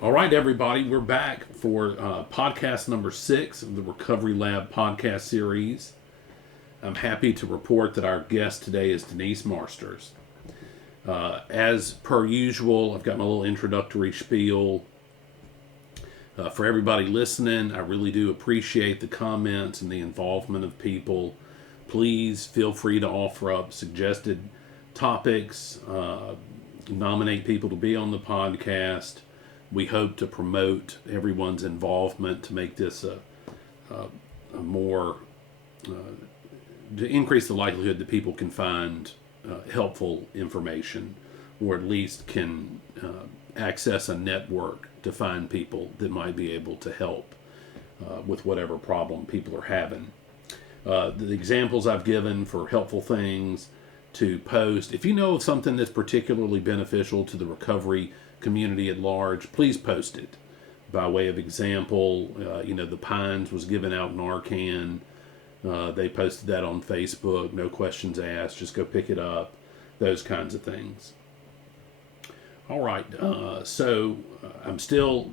All right, everybody, we're back for podcast number 6 of the Recovery Lab podcast series. I'm happy to report that our guest today is Denise Marsters. As per usual, I've got my little introductory spiel. For everybody listening, I really do appreciate the comments and the involvement of people. Please feel free to offer up suggested topics, nominate people to be on the podcast. We hope to promote everyone's involvement to make this a more, to increase the likelihood that people can find helpful information, or at least can access a network to find people that might be able to help with whatever problem people are having. The examples I've given for helpful things to post, if you know of something that's particularly beneficial to the recovery community at large, please post it. By way of example, the Pines was given out Narcan. They posted that on Facebook, no questions asked, just go pick it up, those kinds of things. All right, so I'm still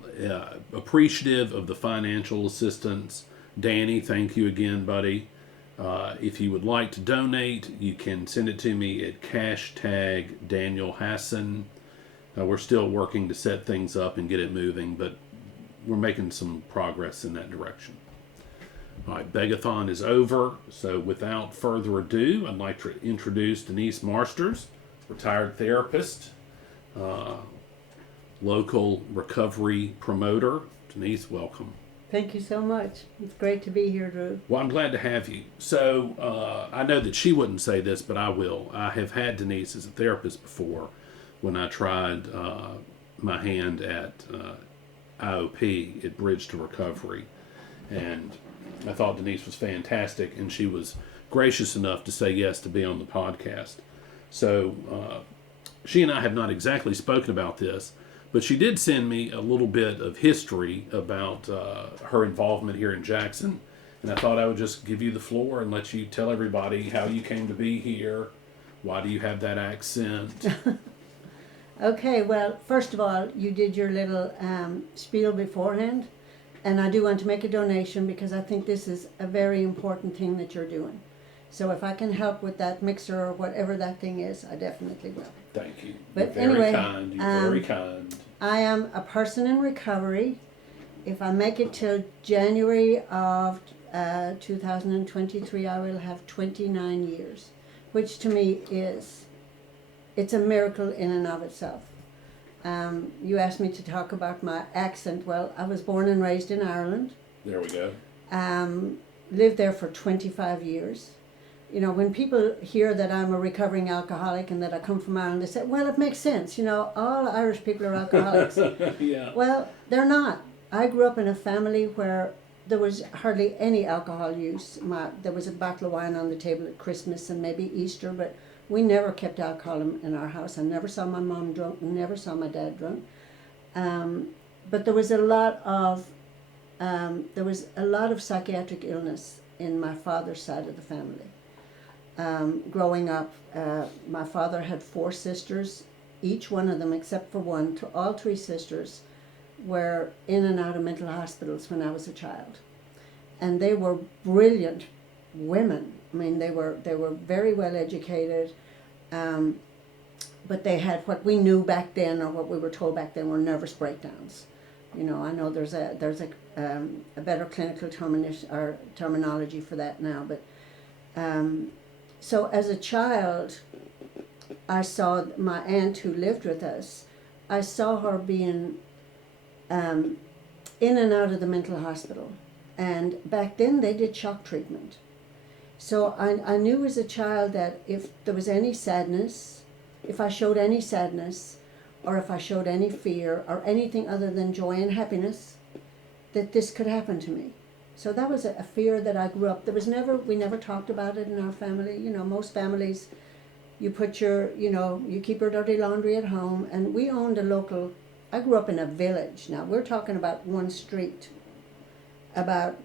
appreciative of the financial assistance. Danny, thank you again, buddy. If you would like to donate, you can send it to me at #DanielHassan. We're still working to set things up and get it moving, but we're making some progress in that direction. All right, Begathon is over, so without further ado, I'd like to introduce Denise Marsters, retired therapist, local recovery promoter. Denise, welcome. Thank you so much. It's great to be here, Drew. Well, I'm glad to have you. So I know that she wouldn't say this, but I will. I have had Denise as a therapist before when I tried my hand at IOP, at Bridge to Recovery. And I thought Denise was fantastic, and she was gracious enough to say yes to be on the podcast. So she and I have not exactly spoken about this, but she did send me a little bit of history about her involvement here in Jackson. And I thought I would just give you the floor and let you tell everybody how you came to be here. Why do you have that accent? Okay, well, first of all, you did your little spiel beforehand, and I do want to make a donation because I think this is a very important thing that you're doing. So if I can help with that mixer or whatever that thing is, I definitely will. Thank you. But You're very anyway, kind. You're very kind. I am a person in recovery. If I make it till January of 2023, I will have 29 years, which to me it's a miracle in and of itself. You asked me to talk about my accent. Well, I was born and raised in Ireland. There we go. Lived there for 25 years. You know, when people hear that I'm a recovering alcoholic and that I come from Ireland, they say, well, it makes sense. You know, all Irish people are alcoholics. Yeah. Well, they're not. I grew up in a family where there was hardly any alcohol use. There was a bottle of wine on the table at Christmas and maybe Easter, but we never kept alcohol in our house. I never saw my mom drunk, never saw my dad drunk. But there was a lot of psychiatric illness in my father's side of the family. Growing up, my father had 4 sisters. Each one of them, except for one, all 3 sisters were in and out of mental hospitals when I was a child. And they were brilliant women. I mean, they were very well educated, but they had what we knew back then, or what we were told back then, were nervous breakdowns. You know, I know there's a better clinical terminology for that now, but so as a child, I saw my aunt who lived with us. I saw her being in and out of the mental hospital, and back then they did shock treatment. So I knew as a child that if there was any sadness, if I showed any sadness, or if I showed any fear, or anything other than joy and happiness, that this could happen to me. So that was a fear that I grew up. We never talked about it in our family. You know, most families, you keep your dirty laundry at home, and we owned I grew up in a village. Now, we're talking about one street, about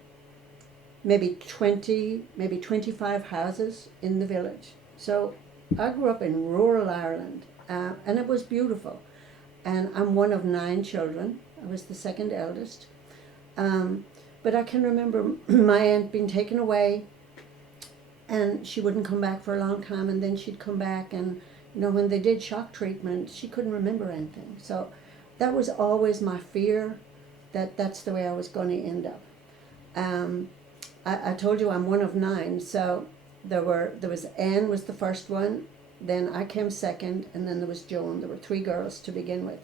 maybe 20, maybe 25 houses in the village. So I grew up in rural Ireland, and it was beautiful. And I'm one of 9 children. I was the second eldest. But I can remember my aunt being taken away, and she wouldn't come back for a long time, and then she'd come back, and when they did shock treatment, she couldn't remember anything. So that was always my fear, that that's the way I was going to end up. I told you I'm one of 9, so there was Anne was the first one, then I came second, and then there was Joan. There were 3 girls to begin with,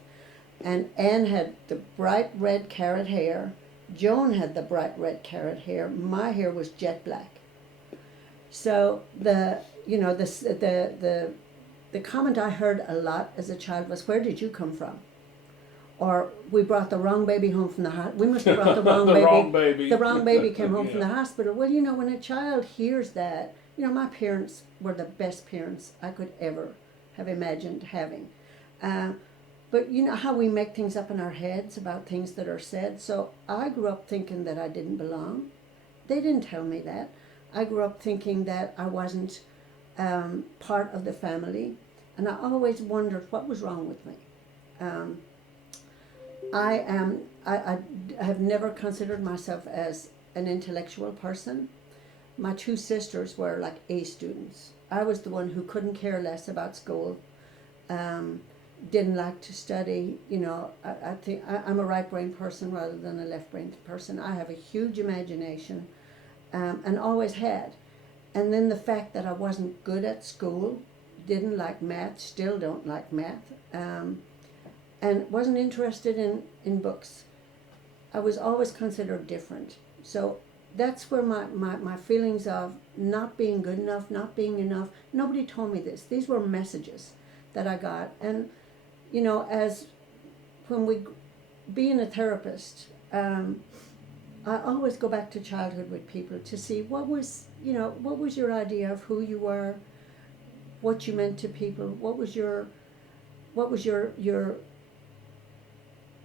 and Anne had the bright red carrot hair. Joan had the bright red carrot hair. My hair was jet black. So the comment I heard a lot as a child was, "Where did you come from?" Or, "We brought the wrong baby home from the hospital. We must have brought the wrong baby. Wrong baby. The wrong baby came home from Yeah. the hospital." Well, when a child hears that, my parents were the best parents I could ever have imagined having. But you know how we make things up in our heads about things that are said. So I grew up thinking that I didn't belong. They didn't tell me that. I grew up thinking that I wasn't part of the family, and I always wondered what was wrong with me. I have never considered myself as an intellectual person. My 2 sisters were like A students. I was the one who couldn't care less about school, didn't like to study. I think I'm a right-brained person rather than a left-brained person. I have a huge imagination, and always had. And then the fact that I wasn't good at school, didn't like math, still don't like math, and wasn't interested in books. I was always considered different. So that's where my feelings of not being good enough, not being enough, nobody told me this. These were messages that I got. And, as when being a therapist, I always go back to childhood with people to see what was your idea of who you were, what you meant to people,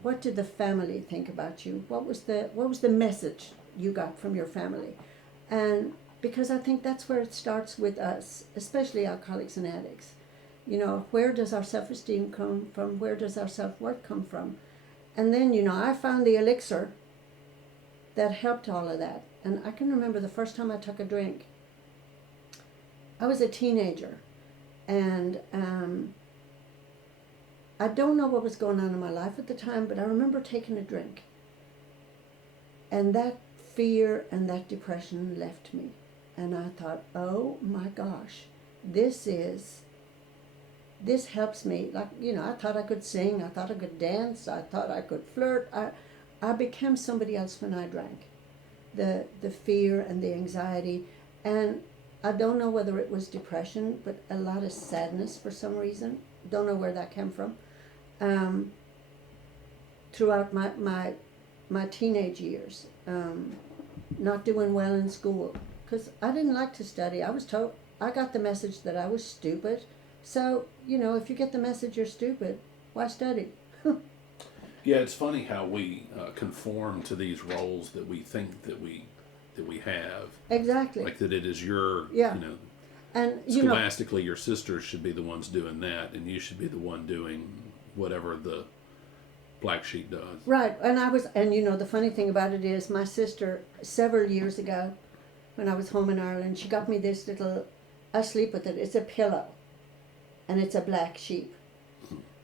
what did the family think about you? What was the message you got from your family? And because I think that's where it starts with us, especially alcoholics and addicts. Where does our self-esteem come from? Where does our self-worth come from? And then, I found the elixir that helped all of that. And I can remember the first time I took a drink. I was a teenager, and I don't know what was going on in my life at the time, but I remember taking a drink. And that fear and that depression left me. And I thought, oh my gosh, this helps me. Like, I thought I could sing, I thought I could dance, I thought I could flirt. I became somebody else when I drank. The fear and the anxiety. And I don't know whether it was depression, but a lot of sadness for some reason. Don't know where that came from. Throughout my teenage years, not doing well in school, because I didn't like to study. I got the message that I was stupid. So, if you get the message you're stupid, why study? Yeah, it's funny how we conform to these roles that we think that we have. Exactly. Like that it is your, and scholastically your sisters should be the ones doing that, and you should be the one doing whatever the black sheep does. Right, and the funny thing about it is my sister, several years ago, when I was home in Ireland, she got me this little, I sleep with it, it's a pillow, and it's a black sheep.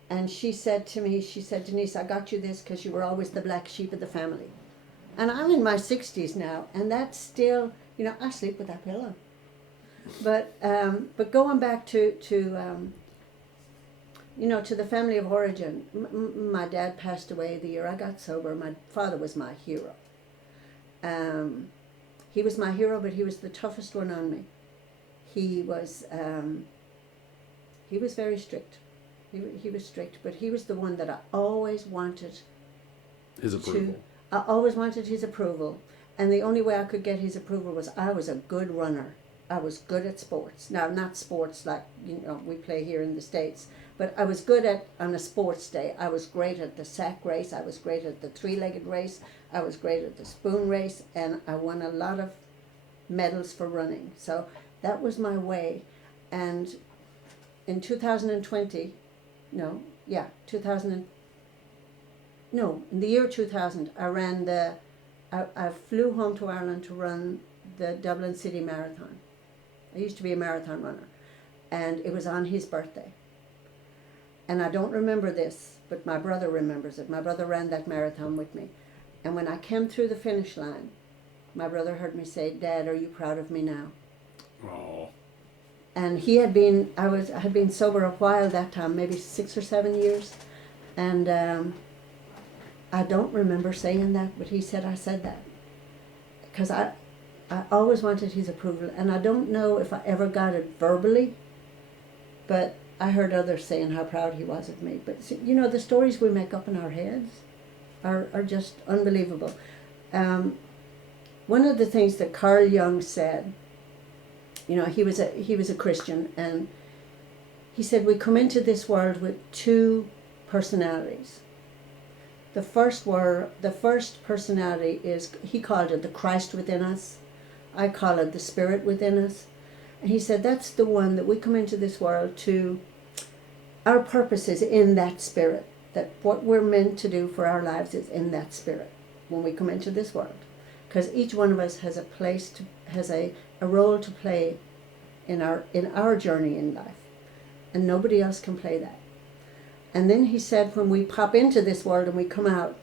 And she said to me, Denise, I got you this because you were always the black sheep of the family. And I'm in my 60s now, and that's still, I sleep with that pillow. But going back to the family of origin, my dad passed away the year I got sober. My father was my hero. He was my hero, but he was the toughest one on me. He was very strict. He was strict, but he was the one that I always wanted his approval. I always wanted his approval, and the only way I could get his approval was I was a good runner. I was good at sports. Now, not sports like we play here in the States, but I was good on a sports day. I was great at the sack race. I was great at the 3-legged race. I was great at the spoon race, and I won a lot of medals for running. So that was my way. And in 2020, no, in the year 2000, I flew home to Ireland to run the Dublin City Marathon. I used to be a marathon runner, and it was on his birthday. And I don't remember this, but my brother remembers it. My brother ran that marathon with me. And when I came through the finish line, my brother heard me say, "Dad, are you proud of me now?" Oh. And I had been sober a while that time, maybe 6 or 7 years. And I don't remember saying that, but he said I said that. Because I always wanted his approval. And I don't know if I ever got it verbally, but I heard others saying how proud he was of me. But see, the stories we make up in our heads are just unbelievable. One of the things that Carl Jung said, he was a Christian, and he said we come into this world with two personalities. The first personality is, he called it the Christ within us. I call it the Spirit within us. And he said that's the one that we come into this world to, our purpose is in that spirit, that what we're meant to do for our lives is in that spirit when we come into this world. Because each one of us has a role to play in our journey in life. And nobody else can play that. And then he said when we pop into this world and we come out,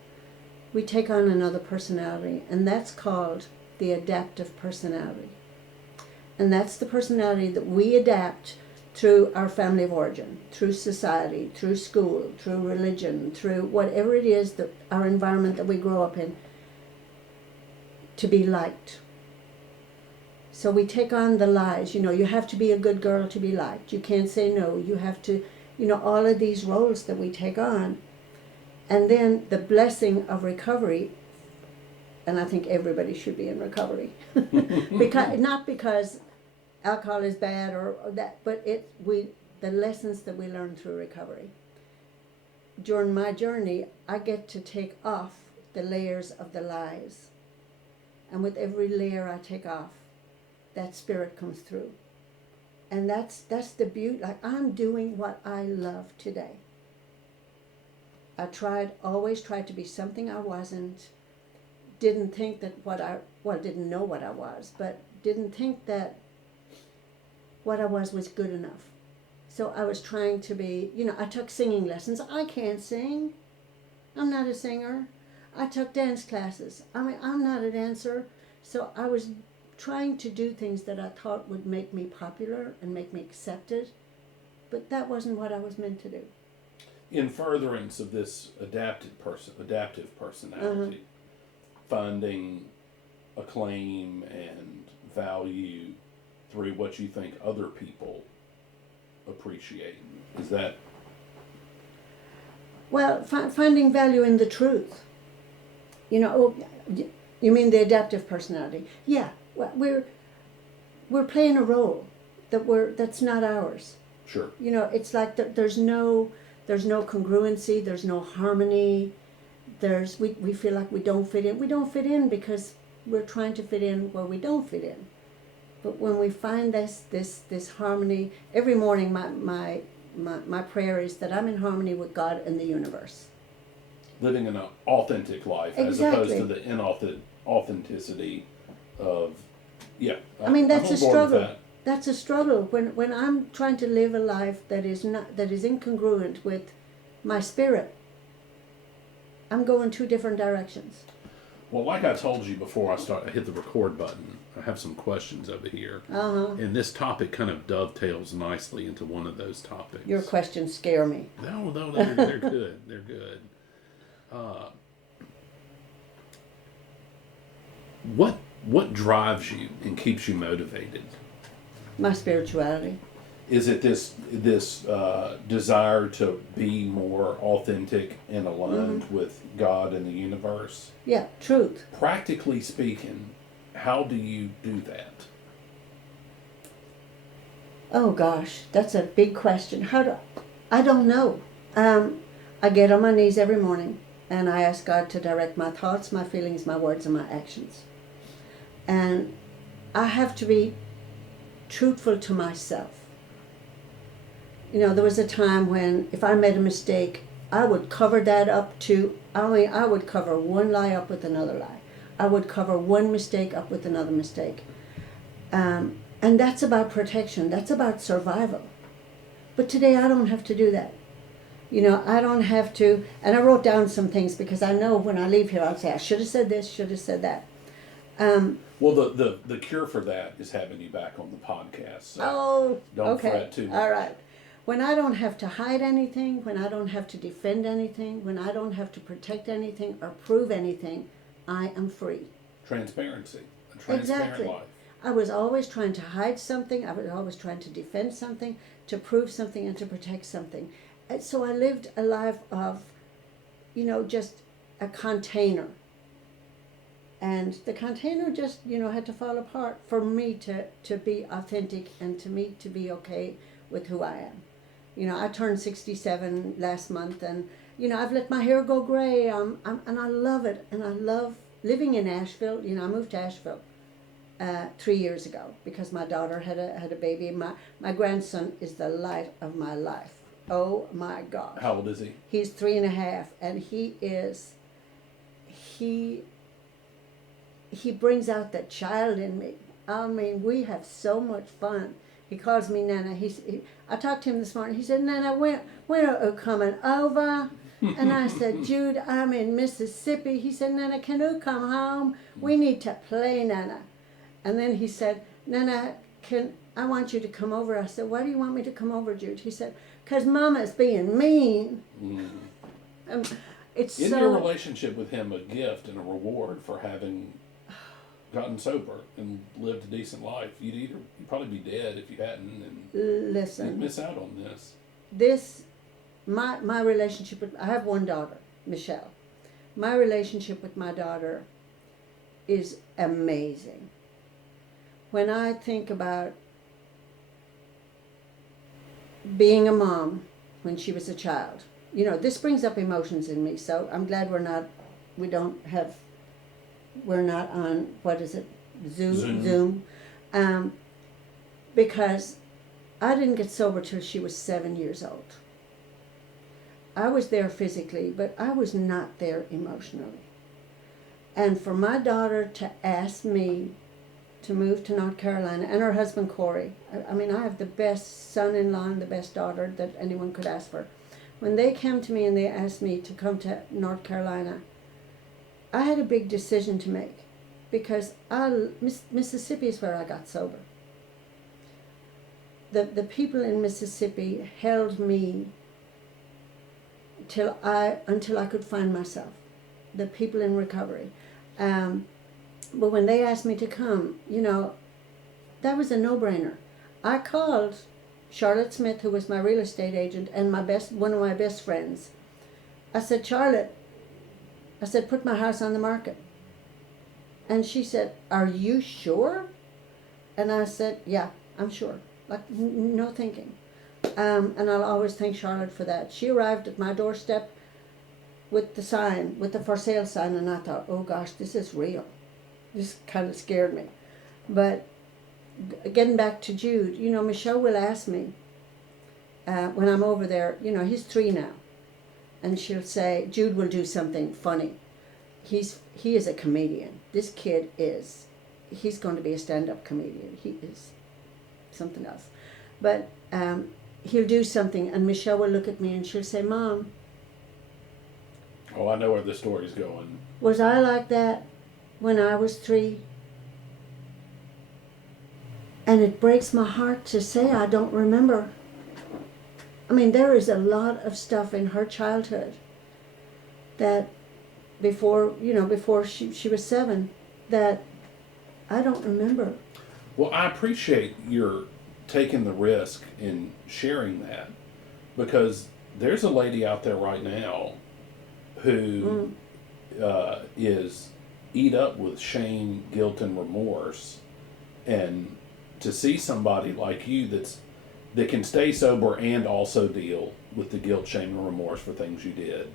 we take on another personality, and that's called the adaptive personality. And that's the personality that we adapt through our family of origin, through society, through school, through religion, through whatever it is, that our environment that we grow up in, to be liked. So we take on the lies. You have to be a good girl to be liked. You can't say no. You have to, all of these roles that we take on. And then the blessing of recovery, and I think everybody should be in recovery. Not because alcohol is bad or that, but the lessons that we learn through recovery. During my journey, I get to take off the layers of the lies. And with every layer I take off, that spirit comes through. And that's the beauty. Like, I'm doing what I love today. I always tried to be something I wasn't. Didn't think that didn't know what I was, but didn't think that what I was good enough. So I was trying to be, I took singing lessons. I can't sing. I'm not a singer. I took dance classes. I'm not a dancer. So I was trying to do things that I thought would make me popular and make me accepted, but that wasn't what I was meant to do. In furtherance of this adaptive personality, finding acclaim and value through what you think other people appreciate. Is that? Well, finding value in the truth. You mean the adaptive personality? Yeah, we're playing a role that's not ours. Sure. It's like there's no congruency, there's no harmony. We feel like we don't fit in. We don't fit in because we're trying to fit in where we don't fit in. But when we find this harmony, every morning my prayer is that I'm in harmony with God and the universe. Living an authentic life, exactly. As opposed to the inauthenticity of, that's a struggle. That's a struggle when I'm trying to live a life that is incongruent with my spirit. I'm going two different directions. Well, like I told you before I hit the record button, I have some questions over here. And this topic kind of dovetails nicely into one of those topics. Your questions scare me. No, they're good. They're good. What drives you and keeps you motivated? My spirituality. Is it this desire to be more authentic and aligned with God and the universe? Yeah, truth. Practically speaking, how do you do that? Oh gosh, that's a big question. I don't know. I get on my knees every morning and I ask God to direct my thoughts, my feelings, my words, and my actions. And I have to be truthful to myself. There was a time when if I made a mistake, I would cover that up to, I would cover one lie up with another lie. I would cover one mistake up with another mistake. And that's about protection. That's about survival. But today I don't have to do that. I don't have to, and I wrote down some things because I know when I leave here I'll say, I should have said this, should have said that. Well, the cure for that is having you back on the podcast. So don't fret too much. All right. When I don't have to hide anything, when I don't have to defend anything, when I don't have to protect anything or prove anything, I am free. Transparency. A transparent life. I was always trying to hide something. I was always trying to defend something, to prove something, and to protect something. And so I lived a life of, just a container. And the container just, had to fall apart for me to be authentic and to me to be okay with who I am. I turned 67 last month, and, I've let my hair go gray, and I love it. And I love living in Asheville. I moved to Asheville 3 years ago because my daughter had a baby. My grandson is the light of my life. Oh my gosh. How old is he? He's 3.5, and he brings out the child in me. I mean, we have so much fun. He calls me Nana. I talked to him this morning. He said, Nana, when are you coming over? And I said, Jude, I'm in Mississippi. He said, Nana, can you come home? We need to play, Nana. And then he said, Nana, I want you to come over. I said, why do you want me to come over, Jude? He said, because Mama's being mean. Isn't your relationship with him a gift and a reward for having gotten sober and lived a decent life? You'd probably be dead if you hadn't, and listen, you'd miss out on this. My relationship with, I have one daughter, Michelle. My relationship with my daughter is amazing. When I think about being a mom when she was a child, this brings up emotions in me, so I'm glad we're not on, what is it, Zoom. Because I didn't get sober till she was 7 years old. I was there physically, but I was not there emotionally. And for my daughter to ask me to move to North Carolina, and her husband Corey, I have the best son-in-law and the best daughter that anyone could ask for. When they came to me and they asked me to come to North Carolina, I had a big decision to make because Mississippi is where I got sober. The people in Mississippi held me until I could find myself. The people in recovery. But when they asked me to come, that was a no-brainer. I called Charlotte Smith, who was my real estate agent and one of my best friends. I said, Charlotte, put my house on the market. And she said, are you sure? And I said, yeah, I'm sure. Like, no thinking. And I'll always thank Charlotte for that. She arrived at my doorstep with the for sale sign, and I thought, oh gosh, this is real. This kind of scared me. But getting back to Jude, Michelle will ask me when I'm over there, he's 3 now, and she'll say, Jude will do something funny. He is a comedian. This kid he's going to be a stand-up comedian. He is something else. But he'll do something, and Michelle will look at me and she'll say, Mom. Oh, I know where the story's going. Was I like that when I was 3? And it breaks my heart to say I don't remember. There is a lot of stuff in her childhood that before she was 7 that I don't remember. Well, I appreciate your taking the risk in sharing that, because there's a lady out there right now who is eat up with shame, guilt, and remorse, and to see somebody like you that can stay sober and also deal with the guilt, shame, and remorse for things you did.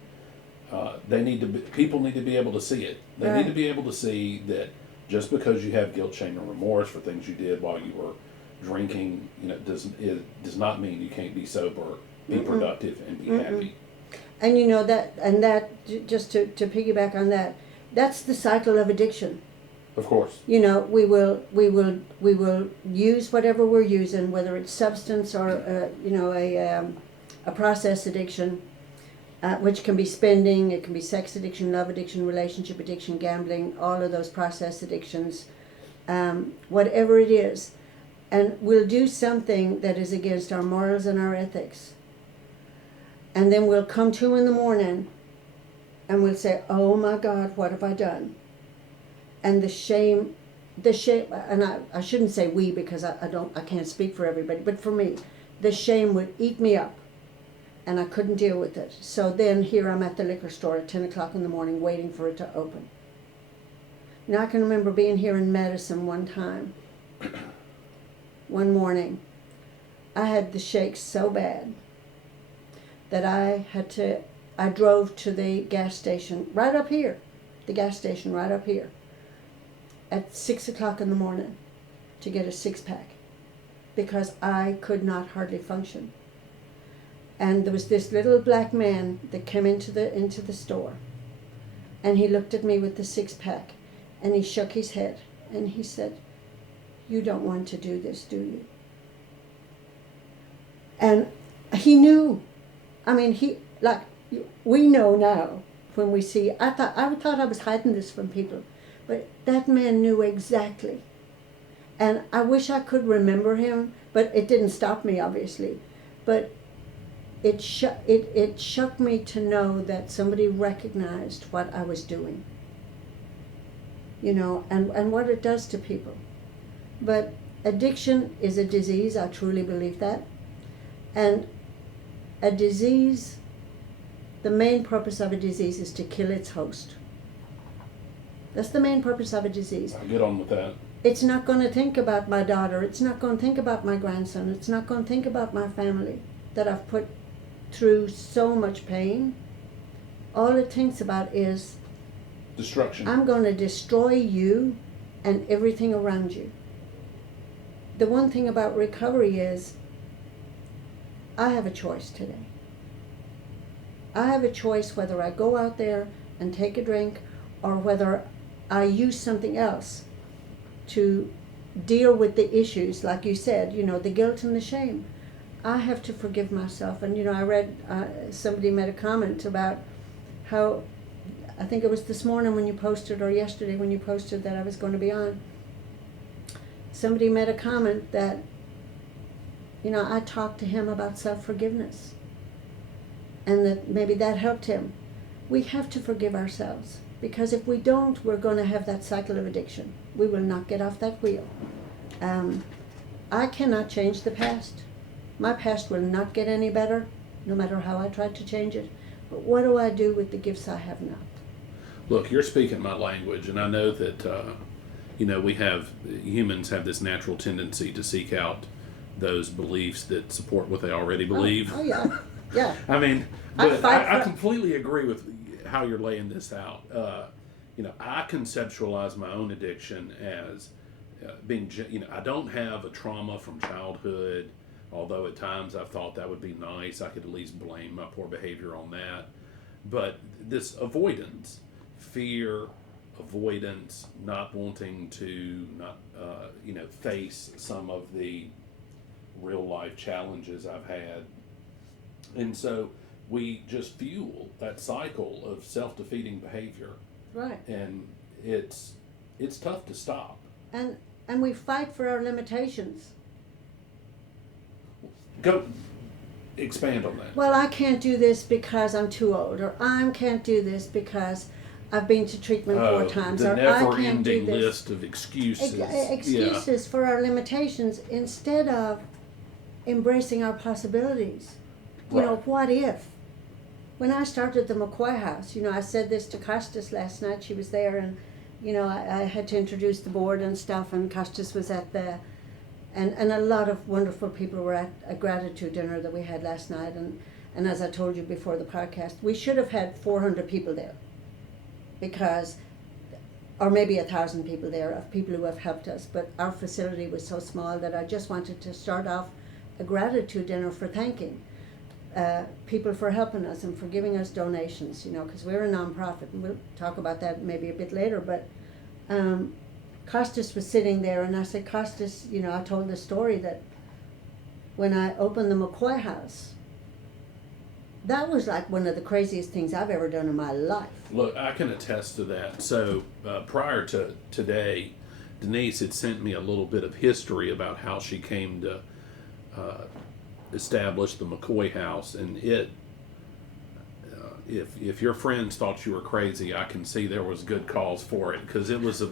People need to be able to see it. They need to be able to see that just because you have guilt, shame, and remorse for things you did while you were drinking, it does not mean you can't be sober, be productive, and be happy. And you know just to piggyback on that, that's the cycle of addiction. Of course. You know, we will use whatever we're using, whether it's substance or a process addiction, which can be spending, it can be sex addiction, love addiction, relationship addiction, gambling, all of those process addictions, whatever it is, and we'll do something that is against our morals and our ethics, and then we'll come to in the morning, and we'll say, "Oh my God, what have I done?" And the shame, and I shouldn't say we because I can't speak for everybody, but for me, the shame would eat me up, and I couldn't deal with it. So then here I'm at the liquor store at 10 o'clock in the morning waiting for it to open. Now I can remember being here in Madison one time, one morning. I had the shakes so bad that I drove to the gas station right up here, at 6 o'clock in the morning to get a 6-pack because I could not hardly function. And there was this little black man that came into the store, and he looked at me with the 6-pack, and he shook his head, and he said, "You don't want to do this, do you?" And he knew. I mean, we know now when we see. I thought I was hiding this from people, but that man knew exactly. And I wish I could remember him, but it didn't stop me, obviously. But it shook me to know that somebody recognized what I was doing. You know, and what it does to people. But addiction is a disease, I truly believe that. And a disease, the main purpose of a disease is to kill its host. That's the main purpose of a disease. I'll get on with that. It's not going to think about my daughter. It's not going to think about my grandson. It's not going to think about my family that I've put through so much pain. All it thinks about is destruction. I'm going to destroy you and everything around you. The one thing about recovery is I have a choice today. I have a choice whether I go out there and take a drink or whether I use something else to deal with the issues, like you said, you know, the guilt and the shame. I have to forgive myself. And, you know, I read, somebody made a comment about how, I think it was this morning when you posted, or yesterday when you posted that I was going to be on. Somebody made a comment that, you know, I talked to him about self-forgiveness. And that maybe that helped him. We have to forgive ourselves. Because if we don't, we're going to have that cycle of addiction. We will not get off that wheel. I cannot change the past. My past will not get any better, no matter how I try to change it. But what do I do with the gifts I have not? Look, you're speaking my language, and I know that, you know, humans have this natural tendency to seek out those beliefs that support what they already believe. Oh yeah, yeah. I mean, but I completely agree with how you're laying this out. You know, I conceptualize my own addiction as being, you know, I don't have a trauma from childhood, although at times I've thought that would be nice. I could at least blame my poor behavior on that. But this avoidance, fear, avoidance, not wanting to you know, face some of the real life challenges I've had. And so we just fuel that cycle of self-defeating behavior. Right. And it's tough to stop. And we fight for our limitations. Go expand on that. Well, I can't do this because I'm too old, or I can't do this because I've been to treatment 4 times, the or I can't do never-ending this. list of excuses. Excuses for our limitations instead of embracing our possibilities. You know, what if? When I started the McCoy House, you know, I said this to Costas last night. She was there, and, you know, I had to introduce the board and stuff, and Costas was at and a lot of wonderful people were at a gratitude dinner that we had last night. And as I told you before the podcast, we should have had 400 people there. Because, or maybe 1,000 people there, of people who have helped us. But our facility was so small that I just wanted to start off a gratitude dinner for thanking. people for helping us and for giving us donations, because we're a nonprofit, and we'll talk about that maybe a bit later, but Costas was sitting there, and I said, Costas, I told the story that when I opened the McCoy House, that was like one of the craziest things I've ever done in my life. Look, I can attest to that. So prior to today, Denise had sent me a little bit of history about how she came to establish the McCoy House, and if your friends thought you were crazy, I can see there was good cause for it, because it was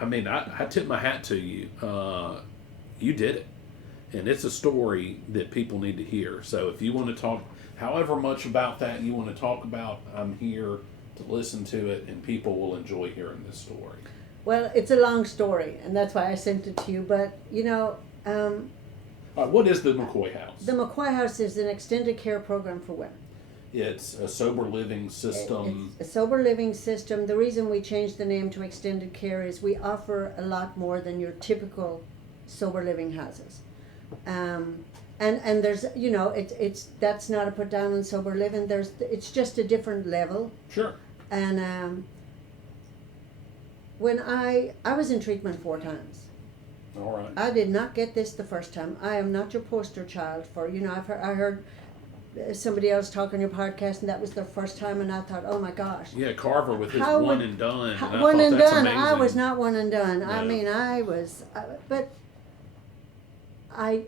I tip my hat to you. You did it, and it's a story that people need to hear. So if you want to talk however much about that you want to talk about, I'm here to listen to it, and people will enjoy hearing this story. Well, it's a long story, and that's why I sent it to you, but what is the McCoy House? The McCoy House is an extended care program for women. It's a sober living system. It's a sober living system. The reason we changed the name to extended care is we offer a lot more than your typical sober living houses. And there's, that's not a put down on sober living. It's just a different level. Sure. And when I was in treatment 4 times. All right. I did not get this the first time. I am not your poster child for, I heard somebody else talk on your podcast, and that was their first time, and I thought, oh my gosh. Yeah, Carver with his one and done. And one and done. Amazing. I was not one and done. No. I mean, but I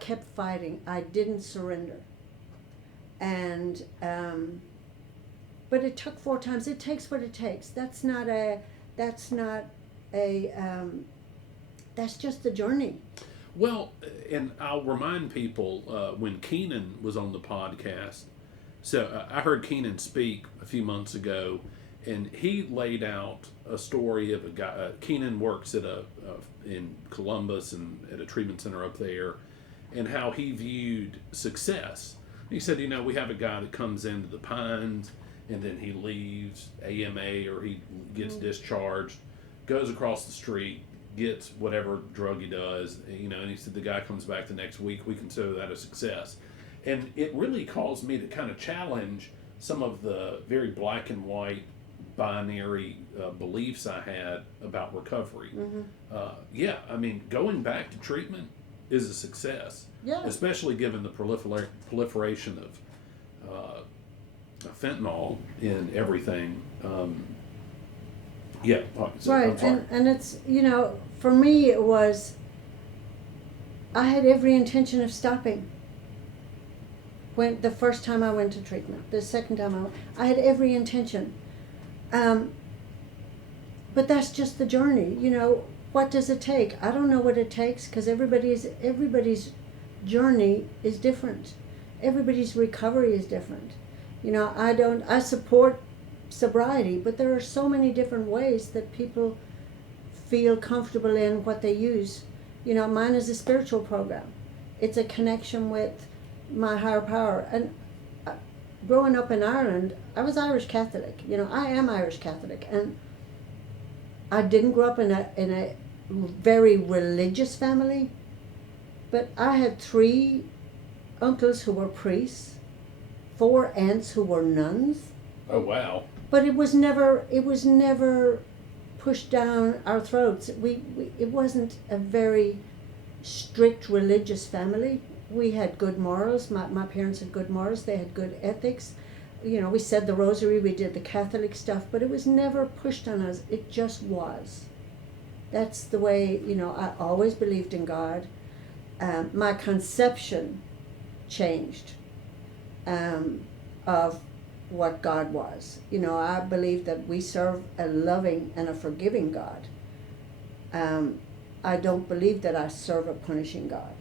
kept fighting. I didn't surrender. And, but it took 4 times. It takes what it takes. That's just the journey. Well, and I'll remind people, when Keenan was on the podcast, so I heard Keenan speak a few months ago, and he laid out a story of a guy. Keenan works at in Columbus and at a treatment center up there, and how he viewed success. He said, we have a guy that comes into the Pines, and then he leaves AMA, or he gets discharged, goes across the street, gets whatever drug he does, and he said the guy comes back the next week. We consider that a success. And it really caused me to kind of challenge some of the very black and white binary beliefs I had about recovery. Mm-hmm. Going back to treatment is a success. Yeah. Especially given the proliferation of fentanyl in everything. Yeah. Right, and it's, for me it was, I had every intention of stopping. When the first time I went to treatment, the second time I had every intention. But that's just the journey, what does it take? I don't know what it takes, because everybody's journey is different. Everybody's recovery is different. I support sobriety, but there are so many different ways that people feel comfortable in what they use. Mine is a spiritual program. It's a connection with my higher power. And growing up in Ireland, I was Irish Catholic. I am Irish Catholic, and I didn't grow up in a very religious family, but I had 3 uncles who were priests, 4 aunts who were nuns. Oh wow. But it was never pushed down our throats. It wasn't a very strict religious family. We had good morals. My parents had good morals. They had good ethics. We said the rosary, we did the Catholic stuff, but it was never pushed on us. It just was. That's the way, I always believed in God. My conception changed of what God was. I believe that we serve a loving and a forgiving God. I don't believe that I serve a punishing God.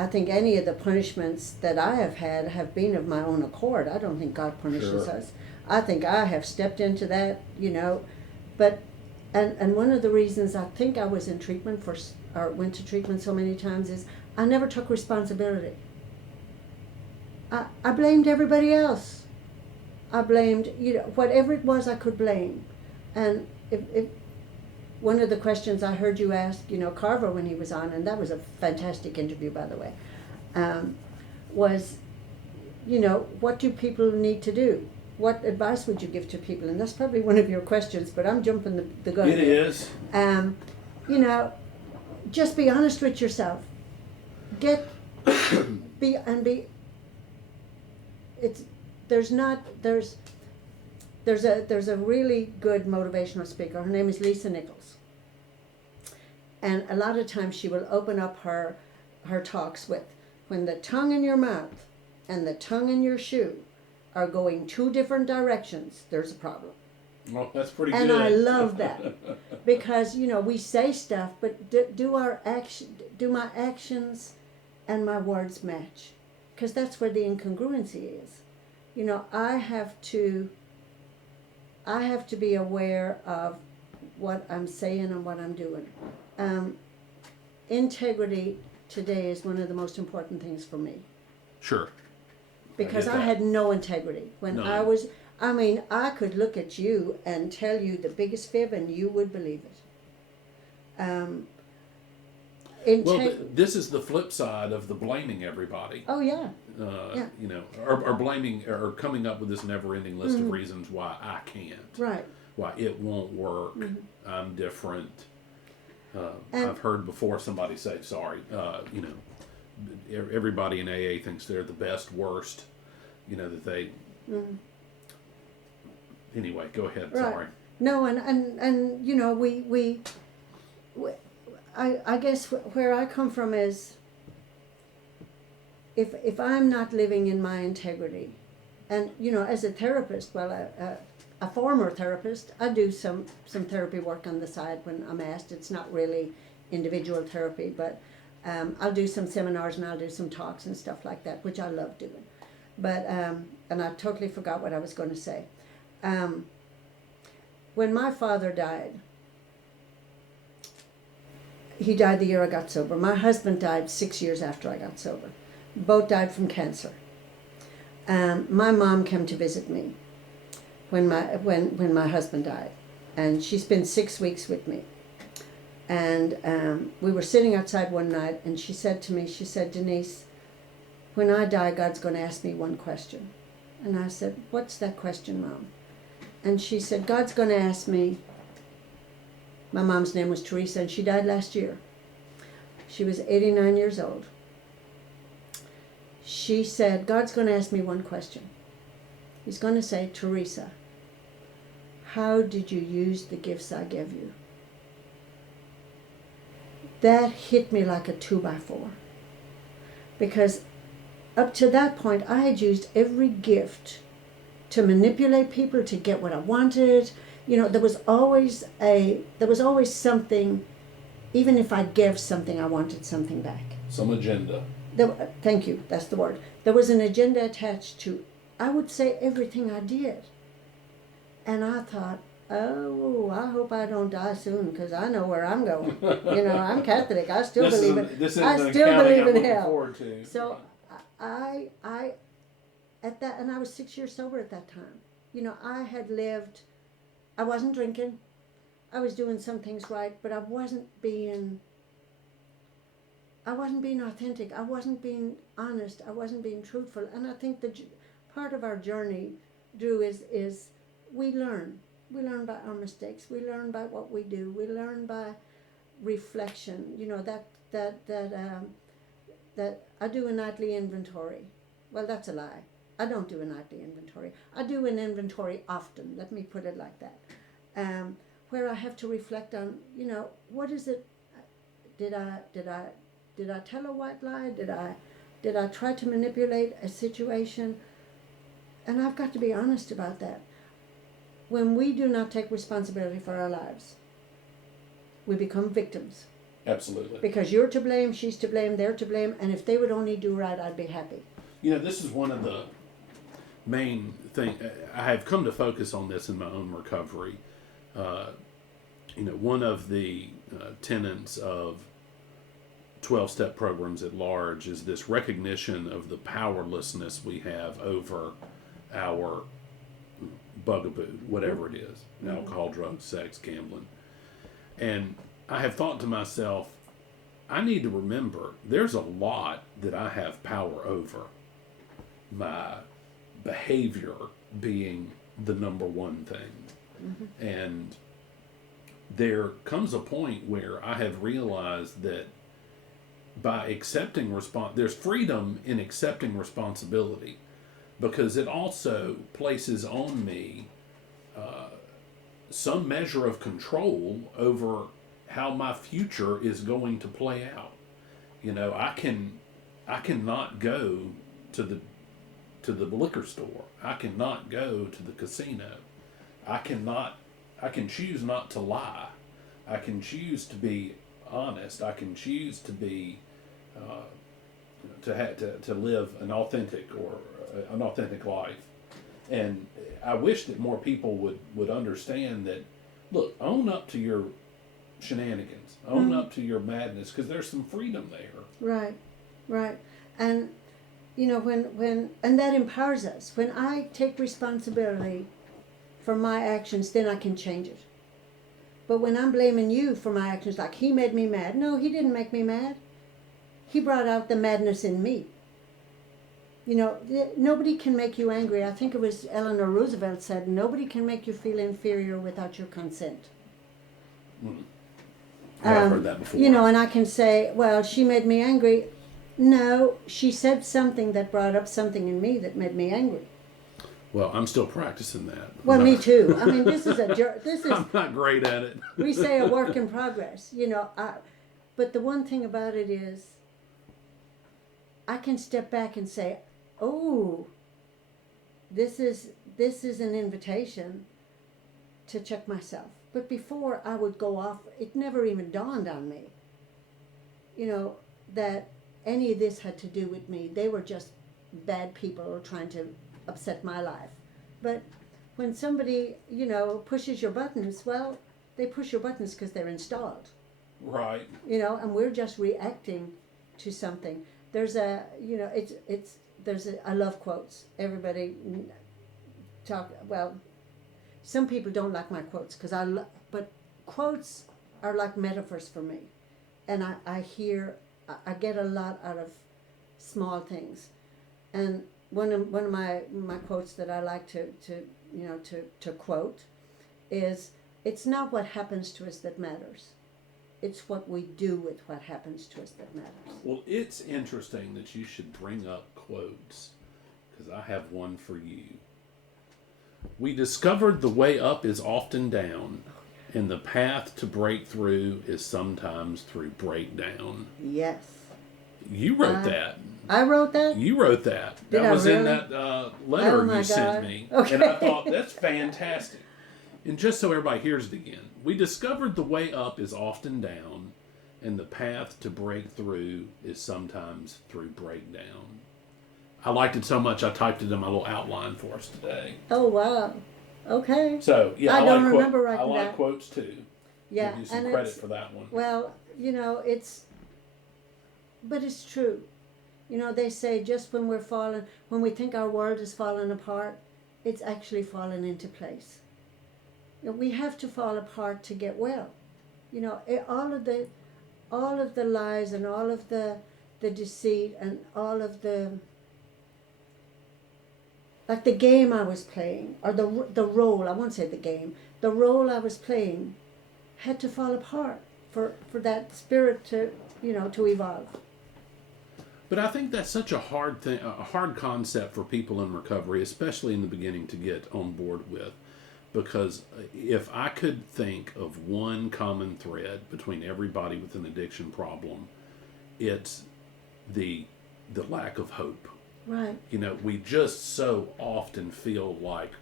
I think any of the punishments that I have had have been of my own accord. I don't think God punishes us. I think I have stepped into that, but and one of the reasons I think I was in treatment or went to treatment so many times is I never took responsibility. I blamed everybody else. I blamed, whatever it was I could blame. And if one of the questions I heard you ask, Carver when he was on, and that was a fantastic interview, by the way, was, what do people need to do? What advice would you give to people? And that's probably one of your questions, but I'm jumping the gun. It is. You know, just be honest with yourself. It's there's a really good motivational speaker. Her name is Lisa Nichols, and a lot of times she will open up her talks with, when the tongue in your mouth and the tongue in your shoe are going two different directions, there's a problem. Well, that's pretty And good. I love that because we say stuff, but do my actions and my words match? Because that's where the incongruency is. I have to be aware of what I'm saying and what I'm doing. Integrity today is one of the most important things for me. Sure. Because I had no integrity when None. I could look at you and tell you the biggest fib and you would believe it. This is the flip side of the blaming everybody. Oh yeah. Or blaming, or coming up with this never-ending list of reasons why I can't. Right. Why it won't work. I'm different. I've heard before somebody say, sorry, everybody in AA thinks they're the best, worst, that they... Anyway, go ahead, right. Sorry. No, and I guess where I come from is, if I'm not living in my integrity, and as a therapist, a former therapist, I do some therapy work on the side when I'm asked. It's not really individual therapy, but I'll do some seminars and I'll do some talks and stuff like that, which I love doing. But and I totally forgot what I was going to say. When my father died, he died the year I got sober. My husband died 6 years after I got sober. Both died from cancer. My mom came to visit me when my husband died, and she spent 6 weeks with me. And we were sitting outside one night, and she said to me, Denise, when I die, God's going to ask me one question. And I said, what's that question, Mom? And she said, God's going to ask me. My mom's name was Teresa, and she died last year. She was 89 years old. She said, God's going to ask me one question. He's going to say, Teresa, how did you use the gifts I gave you? That hit me like a 2x4. Because up to that point, I had used every gift to manipulate people, to get what I wanted. There was always something, even if I gave something, I wanted something back. Some agenda. Thank you, that's the word. There was an agenda attached to, I would say, everything I did. And I thought, oh, I hope I don't die soon, because I know where I'm going. I'm Catholic. I still believe in hell. So I at that, and I was 6 years sober at that time. I had lived. I wasn't drinking. I was doing some things right, but I wasn't being authentic. I wasn't being honest. I wasn't being truthful. And I think part of our journey, Drew, is we learn. We learn by our mistakes. We learn by what we do. We learn by reflection. That I do a nightly inventory. Well, that's a lie. I don't do a nightly inventory. I do an inventory often. Let me put it like that. Where I have to reflect on, what is it? Did I tell a white lie? Did I try to manipulate a situation? And I've got to be honest about that. When we do not take responsibility for our lives, we become victims. Absolutely. Because you're to blame, she's to blame, they're to blame, and if they would only do right, I'd be happy. This is one of the main things. I have come to focus on this in my own recovery. One of the tenets of 12-step programs at large is this recognition of the powerlessness we have over our bugaboo, whatever it is, alcohol, drugs, sex, gambling. And I have thought to myself, I need to remember there's a lot that I have power over. my behavior being the number one thing. Mm-hmm. And there comes a point where I have realized that by accepting there's freedom in accepting responsibility, because it also places on me some measure of control over how my future is going to play out. You know, I cannot go to the liquor store. I cannot go to the casino. I can choose not to lie. I can choose to be honest. I can choose to be to live an authentic life. And I wish that more people would understand that. Look, own up to your shenanigans. Own up to your madness, because there's some freedom there. Right. And you know, when and that empowers us. When I take responsibility for my actions, then I can change it. But when I'm blaming you for my actions, like he made me mad. No, he didn't make me mad. He brought out the madness in me. You know, nobody can make you angry. I think it was Eleanor Roosevelt said, nobody can make you feel inferior without your consent. Yeah, I've heard that before. You know, and I can say, well, she made me angry. No, she said something that brought up something in me that made me angry. Well, I'm still practicing that. Well, me too. I mean, this is I'm not great at it. We say a work in progress, you know. But the one thing about it is, I can step back and say, oh, this is an invitation to check myself. But before I would go off, it never even dawned on me, you know, that any of this had to do with me. They were just bad people trying to upset my life. But when somebody, you know, pushes your buttons, well, they push your buttons because they're installed. Right. You know, and we're just reacting to something. There's a, you know, I love quotes. Everybody some people don't like my quotes but quotes are like metaphors for me. And I get a lot out of small things. And one of my quotes that I like to quote is, it's not what happens to us that matters. It's what we do with what happens to us that matters. Well, it's interesting that you should bring up quotes, because I have one for you. We discovered the way up is often down, and the path to breakthrough is sometimes through breakdown. Yes. You wrote that. I wrote that? You wrote that. Did that was I really? in that letter you sent me. Okay. And I thought, that's fantastic. And just so everybody hears it again, we discovered the way up is often down, and the path to breakthrough is sometimes through breakdown. I liked it so much I typed it in my little outline for us today. Oh, wow. Okay. So, yeah, I don't remember writing I like that. quotes too. Yeah. Give you some and credit for that one. Well, you know, but it's true. You know, they say just when we think our world is falling apart, it's actually falling into place. You know, we have to fall apart to get well. You know, all of the lies and all of the deceit and all of the, like the game I was playing, or the role, I won't say the game, the role I was playing had to fall apart for that spirit to evolve. But I think that's such a hard thing, a hard concept for people in recovery, especially in the beginning, to get on board with. Because if I could think of one common thread between everybody with an addiction problem, it's the lack of hope. Right. You know, we just so often feel like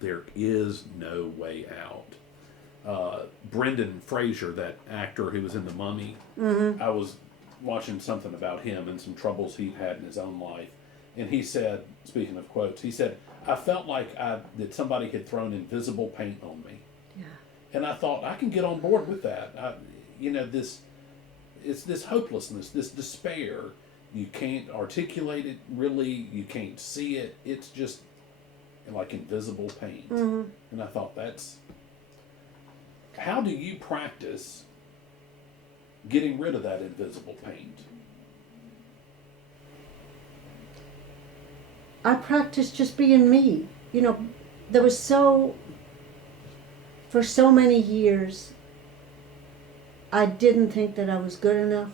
there is no way out. Brendan Fraser, that actor who was in The Mummy, I was watching something about him and some troubles he'd had in his own life. And he said, speaking of quotes, he said, I felt like that somebody had thrown invisible paint on me. Yeah. And I thought, I can get on board with that. It's this hopelessness, this despair. You can't articulate it really. You can't see it. It's just like invisible paint. Mm-hmm. And I thought, how do you practice getting rid of that invisible paint? I practiced just being me. You know, there was for so many years, I didn't think that I was good enough.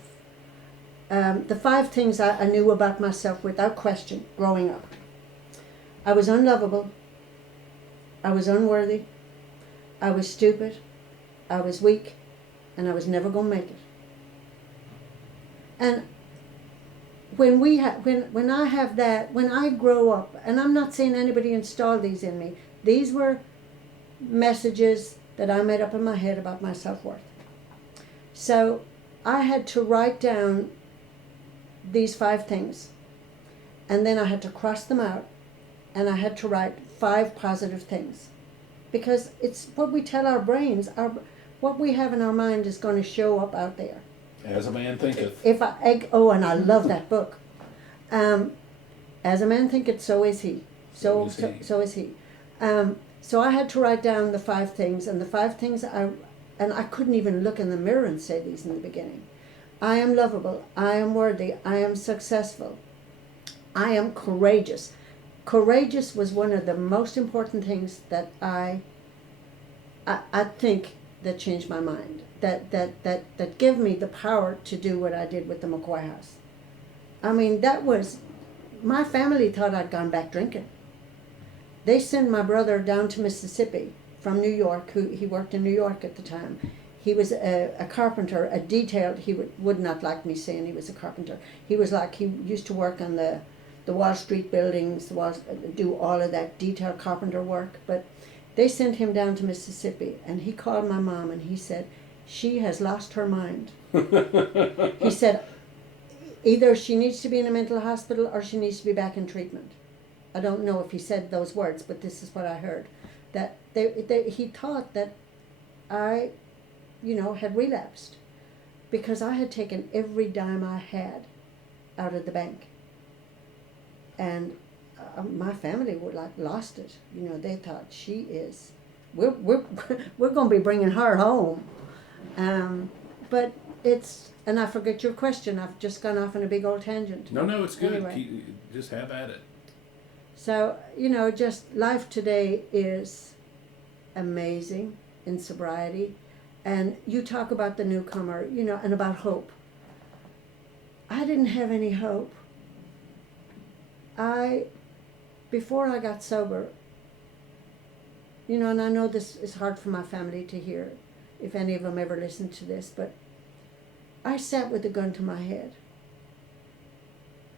The 5 things I knew about myself without question growing up. I was unlovable. I was unworthy. I was stupid. I was weak. And I was never going to make it. And when I have that, when I grow up, and I'm not saying anybody installed these in me, these were messages that I made up in my head about my self-worth. So I had to write down these 5 things, and then I had to cross them out, and I had to write 5 positive things, because it's what we tell our brains, what we have in our mind is going to show up out there. As a man thinketh. And I love that book. As a man thinketh, so is he. So is he. So I had to write down the 5 things, and the 5 things and I couldn't even look in the mirror and say these in the beginning. I am lovable. I am worthy. I am successful. I am courageous. Courageous was one of the most important things that I think that changed my mind. That gave me the power to do what I did with the McCoy House. I mean, my family thought I'd gone back drinking. They sent my brother down to Mississippi from New York. He worked in New York at the time. He was a carpenter, a detailed. He would not like me saying he was a carpenter. He used to work on the Wall Street buildings, do all of that detailed carpenter work. But they sent him down to Mississippi, and he called my mom and he said, "She has lost her mind." He said, "Either she needs to be in a mental hospital or she needs to be back in treatment." I don't know if he said those words, but this is what I heard. That he thought that I, had relapsed, because I had taken every dime I had out of the bank. And my family would lost it. They thought we're going to be bringing her home. But and I forget your question. I've just gone off on a big old tangent. No, it's good. Anyway. Just have at it. So, just life today is amazing in sobriety. And you talk about the newcomer, and about hope. I didn't have any hope. Before I got sober, and I know this is hard for my family to hear, if any of them ever listen to this, but I sat with a gun to my head.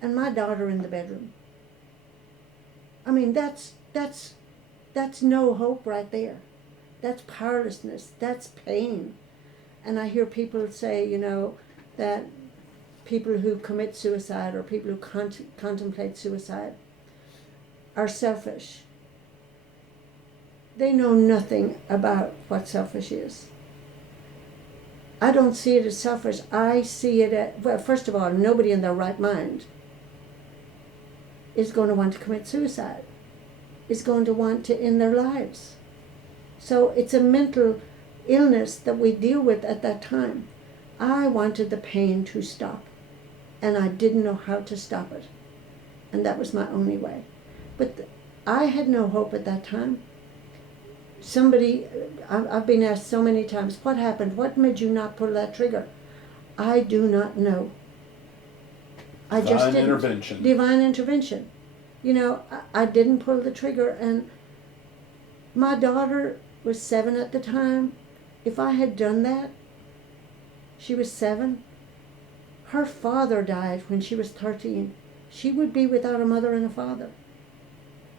And my daughter in the bedroom. I mean, that's no hope right there. That's powerlessness. That's pain. And I hear people say, that people who commit suicide or people who contemplate suicide are selfish. They know nothing about what selfish is. I don't see it as selfish. I see it well, first of all, nobody in their right mind is going to want to commit suicide, is going to want to end their lives. So it's a mental illness that we deal with at that time. I wanted the pain to stop, and I didn't know how to stop it. And that was my only way. But I had no hope at that time. I've been asked so many times, what happened? What made you not pull that trigger? I do not know. I just didn't. Intervention. Divine intervention. I didn't pull the trigger, and my daughter was 7 at the time. If I had done that, she was 7. Her father died when she was 13. She would be without a mother and a father.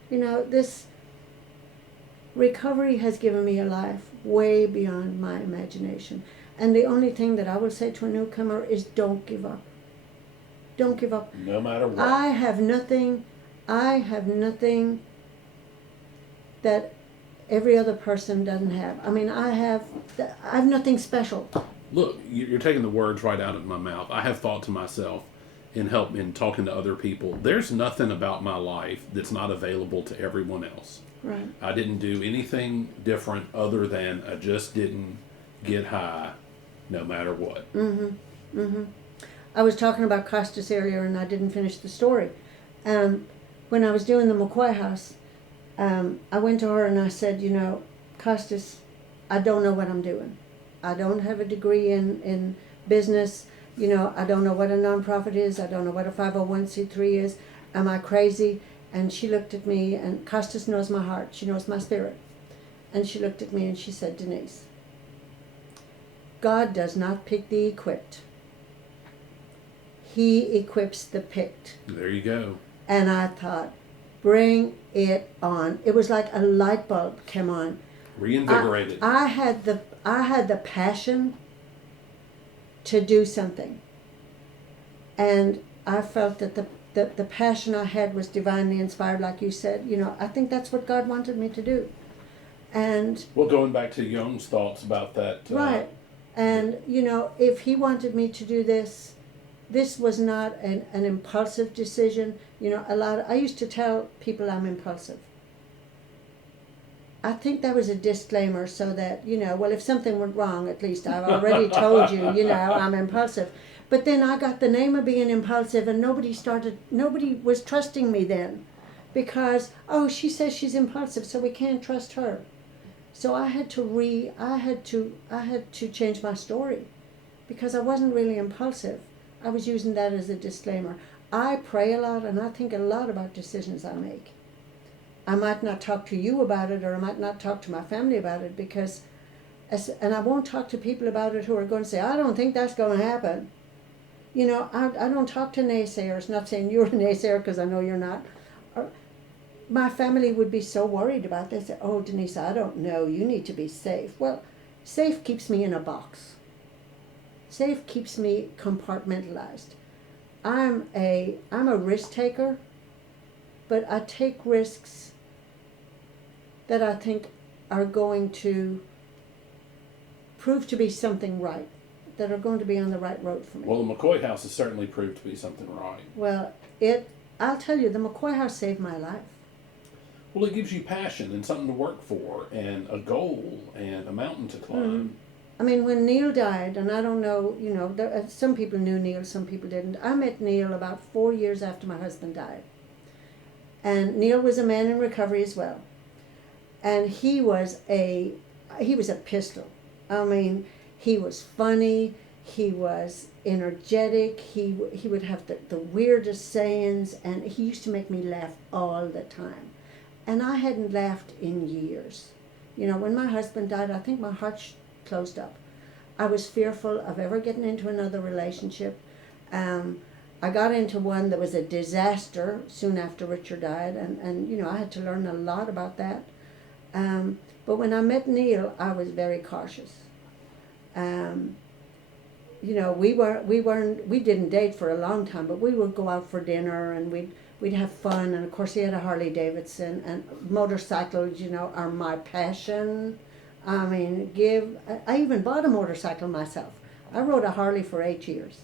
This recovery has given me a life way beyond my imagination. And the only thing that I will say to a newcomer is don't give up. Don't give up. No matter what. I have nothing that every other person doesn't have. I mean, I have nothing special. Look, you're taking the words right out of my mouth. I have thought to myself in talking to other people, there's nothing about my life that's not available to everyone else. Right. I didn't do anything different other than I just didn't get high no matter what. I was talking about Costas earlier, and I didn't finish the story. when I was doing the McCoy House, I went to her and I said, Costas, I don't know what I'm doing. I don't have a degree in business. I don't know what a nonprofit is. I don't know what a 501c3 is. Am I crazy? And she looked at me, and Costas knows my heart. She knows my spirit. And she looked at me and she said, Denise, God does not pick the equipped. He equips the picked. There you go. And I thought, bring it on. It was like a light bulb came on. Reinvigorated. I had the passion to do something. And I felt that the passion I had was divinely inspired, like you said. I think that's what God wanted me to do. And well, going back to Young's thoughts about that. Right. And, if he wanted me to do this was not an impulsive decision. I used to tell people I'm impulsive. I think that was a disclaimer so that, well, if something went wrong, at least I've already told you, I'm impulsive. But then I got the name of being impulsive, and nobody was trusting me then because, she says she's impulsive, so we can't trust her. So I had to change my story because I wasn't really impulsive. I was using that as a disclaimer. I pray a lot and I think a lot about decisions I make. I might not talk to you about it, or I might not talk to my family about it and I won't talk to people about it who are going to say, I don't think that's going to happen. I don't talk to naysayers, not saying you're a naysayer because I know you're not. My family would be so worried about this. Oh, Denise, I don't know. You need to be safe. Well, safe keeps me in a box. Safe keeps me compartmentalized. I'm a risk taker, but I take risks that I think are going to prove to be something right, that are going to be on the right road for me. Well, the McCoy House has certainly proved to be something right. Well, I'll tell you, the McCoy House saved my life. Well, it gives you passion and something to work for and a goal and a mountain to climb. Mm-hmm. I mean, when Neil died, and I don't know, some people knew Neil, some people didn't. I met Neil about 4 years after my husband died. And Neil was a man in recovery as well. And he was a pistol. I mean, he was funny, he was energetic, he would have the weirdest sayings, and he used to make me laugh all the time. And I hadn't laughed in years. When my husband died, I think my heart closed up. I was fearful of ever getting into another relationship. I got into one that was a disaster soon after Richard died, and I had to learn a lot about that. But when I met Neil, I was very cautious. We didn't date for a long time, but we would go out for dinner and we'd have fun. And of course, he had a Harley Davidson, and motorcycles, are my passion. I mean, I even bought a motorcycle myself. I rode a Harley for 8 years.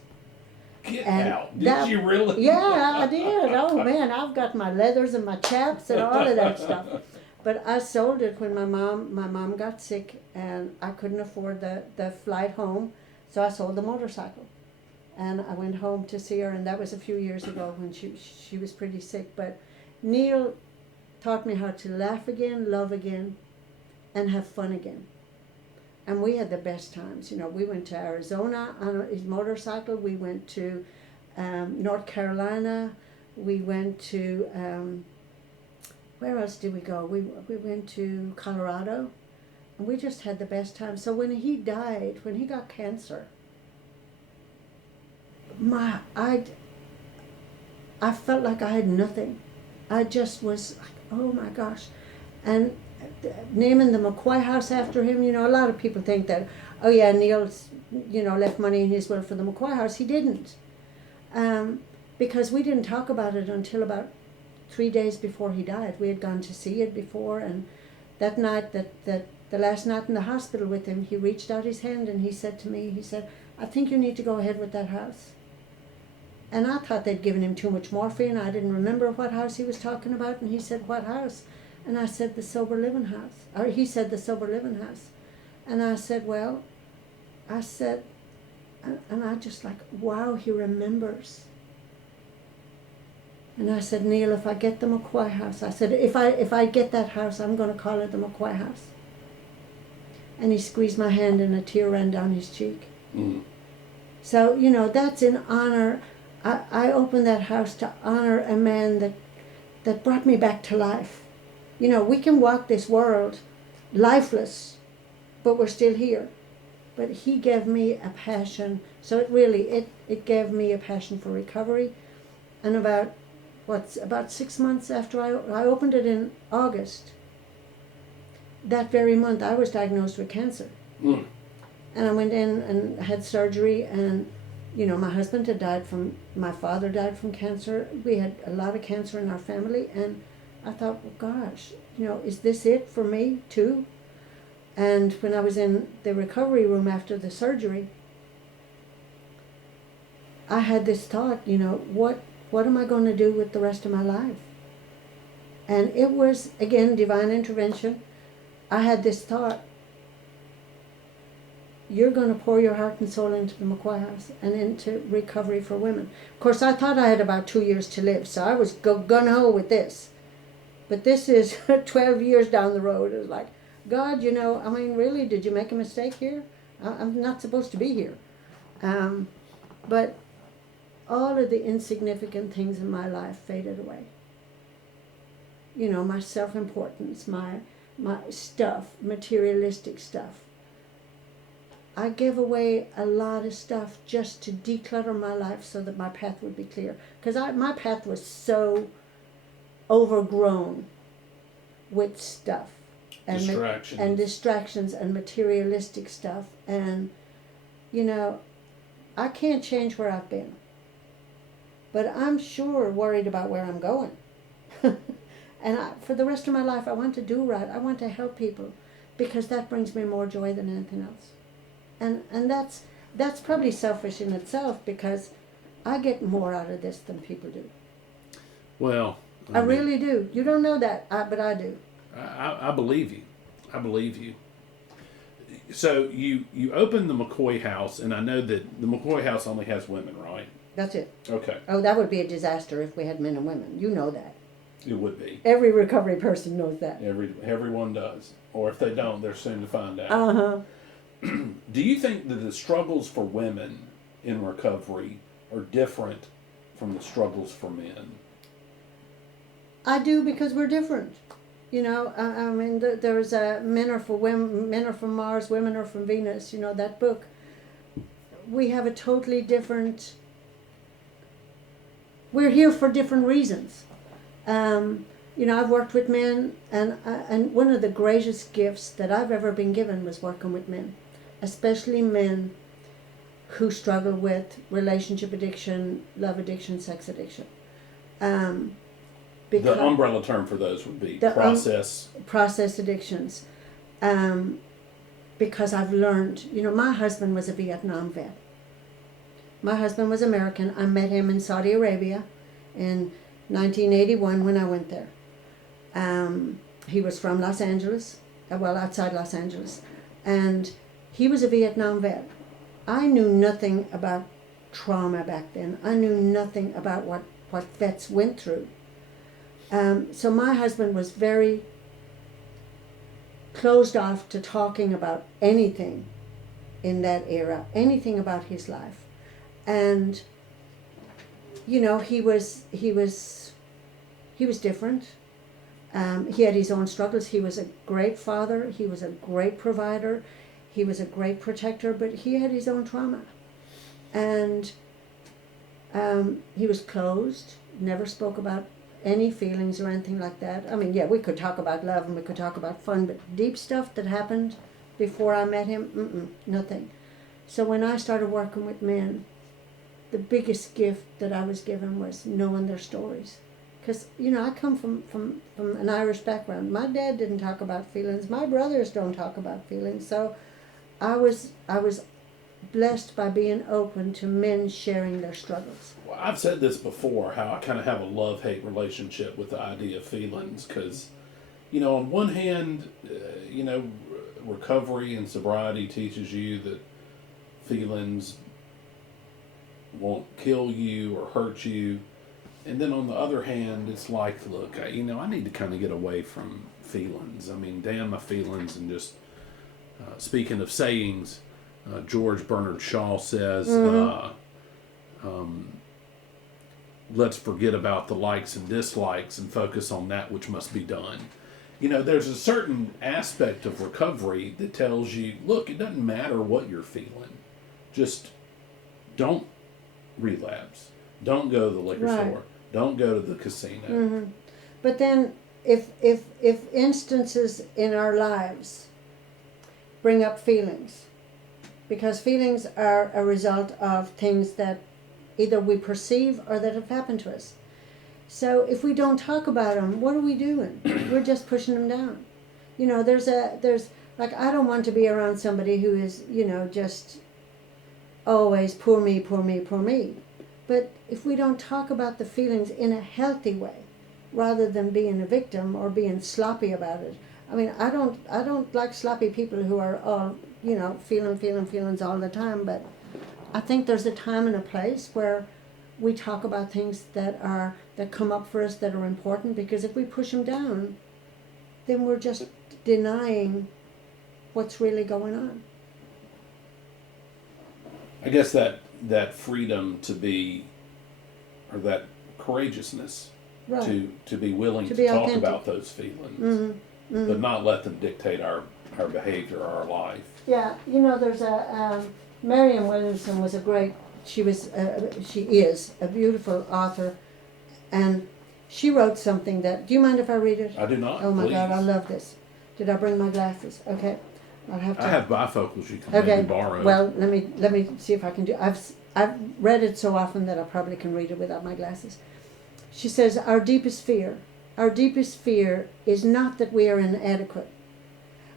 Get out. Did you really? Yeah, I did. Oh man, I've got my leathers and my chaps and all of that stuff. But I sold it when my mom got sick and I couldn't afford the flight home, so I sold the motorcycle. And I went home to see her, and that was a few years ago when she was pretty sick. But Neil taught me how to laugh again, love again, and have fun again. And we had the best times. We went to Arizona on his motorcycle. We went to North Carolina. We went to, where else did we go? We went to Colorado. And we just had the best time. So when he died, when he got cancer, I felt like I had nothing. I just was like, oh my gosh. And naming the McCoy House after him, a lot of people think that, oh yeah, Neil's, left money in his will for the McCoy House. He didn't. Because we didn't talk about it until about 3 days before he died. We had gone to see it before, and that night, the last night in the hospital with him, he reached out his hand and he said to me, I think you need to go ahead with that house. And I thought they'd given him too much morphine. I didn't remember what house he was talking about, and he said, what house? And I said, the Sober Living House. Or he said, the Sober Living House. And I said, and I just like, wow, he remembers. And I said, Neil, if I get the McCoy House, I said, if I get that house, I'm going to call it the McCoy House. And he squeezed my hand and a tear ran down his cheek. Mm. So, that's in honor. I opened that house to honor a man that brought me back to life. We can walk this world lifeless, but we're still here. But he gave me a passion. So it gave me a passion for recovery. And about 6 months after I opened it in August, that very month I was diagnosed with cancer. Mm. And I went in and had surgery, and my husband had my father died from cancer. We had a lot of cancer in our family, and I thought, well, gosh, is this it for me too? And when I was in the recovery room after the surgery, I had this thought, what am I going to do with the rest of my life? And it was, again, divine intervention. I had this thought, you're going to pour your heart and soul into the McCoy House and into recovery for women. Of course, I thought I had about 2 years to live, so I was gung-ho with this. But this is 12 years down the road. It was like, God, really, did you make a mistake here? I'm not supposed to be here. But all of the insignificant things in my life faded away. My self-importance, my stuff, materialistic stuff. I gave away a lot of stuff just to declutter my life so that my path would be clear. Because my path was so overgrown with stuff. And Distractions. And distractions and materialistic stuff. And, I can't change where I've been. But I'm sure worried about where I'm going. And for the rest of my life, I want to do right. I want to help people because that brings me more joy than anything else. And that's probably selfish in itself because I get more out of this than people do. Well, I really do. You don't know that, but I do. I believe you. I believe you. So you opened the McCoy House, and I know that the McCoy House only has women, right? That's it. Okay. Oh, that would be a disaster if we had men and women. You know that. It would be. Every recovery person knows that. Everyone does. Or if they don't, they're soon to find out. Uh-huh. Do you think that the struggles for women in recovery are different from the struggles for men? I do, because we're different. There's Men Are for Women, Men Are from Mars, Women Are from Venus, that book. We have a totally different... We're here for different reasons. I've worked with men, and one of the greatest gifts that I've ever been given was working with men, especially men who struggle with relationship addiction, love addiction, sex addiction. The umbrella term for those would be process addictions. Because I've learned, my husband was a Vietnam vet. My husband was American. I met him in Saudi Arabia in 1981 when I went there. He was from Los Angeles, outside Los Angeles, and he was a Vietnam vet. I knew nothing about trauma back then. I knew nothing about what vets went through. So my husband was very closed off to talking about anything in that era, anything about his life. And, he was different. He had his own struggles. He was a great father. He was a great provider. He was a great protector, but he had his own trauma. And he was closed, never spoke about any feelings or anything like that. We could talk about love and we could talk about fun, but deep stuff that happened before I met him, nothing. So when I started working with men, the biggest gift that I was given was knowing their stories. Because, I come from an Irish background. My dad didn't talk about feelings. My brothers don't talk about feelings. So I was blessed by being open to men sharing their struggles. Well, I've said this before, how I kind of have a love-hate relationship with the idea of feelings. Because, on one hand, recovery and sobriety teaches you that feelings won't kill you or hurt you, And then on the other hand, it's like, look, I need to kind of get away from feelings. I mean, damn my feelings. And just speaking of sayings, George Bernard Shaw says, let's forget about the likes and dislikes and focus on that which must be done. There's a certain aspect of recovery that tells you, look, it doesn't matter what you're feeling. Just don't relapse. Don't go to the liquor store. Don't go to the casino. Mm-hmm. But then if instances in our lives bring up feelings, because feelings are a result of things that either we perceive or that have happened to us. So if we don't talk about them, what are we doing? We're just pushing them down. There's like, I don't want to be around somebody who is, just always poor me, poor me, poor me. But if we don't talk about the feelings in a healthy way, rather than being a victim or being sloppy about it. I mean, I don't like sloppy people who are all, feeling feelings all the time, but I think there's a time and a place where we talk about things that come up for us that are important, because if we push them down, then we're just denying what's really going on. I guess that freedom to be, or that courageousness to be willing to talk authentic about those feelings, but not let them dictate our behavior or our life. Yeah, there's Marianne Williamson was she is a beautiful author, and she wrote something that, do you mind if I read it? I do not. Oh my please. God, I love this. Did I bring my glasses? Okay. I'll have to. I have bifocals you can maybe borrow. Well, let me see if I can do. I've read it so often that I probably can read it without my glasses. She says, our deepest fear is not that we are inadequate.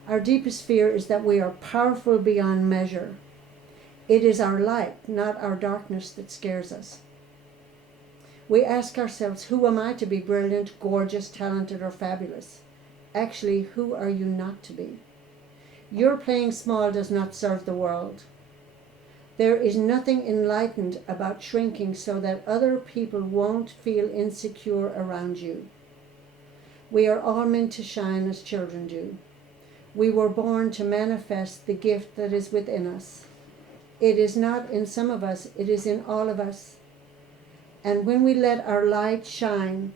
Our deepest fear is that we are powerful beyond measure. It is our light, not our darkness, that scares us. We ask ourselves, who am I to be brilliant, gorgeous, talented, or fabulous? Actually, who are you not to be? Your playing small does not serve the world. There is nothing enlightened about shrinking so that other people won't feel insecure around you. We are all meant to shine as children do. We were born to manifest the gift that is within us. It is not in some of us, it is in all of us. And when we let our light shine,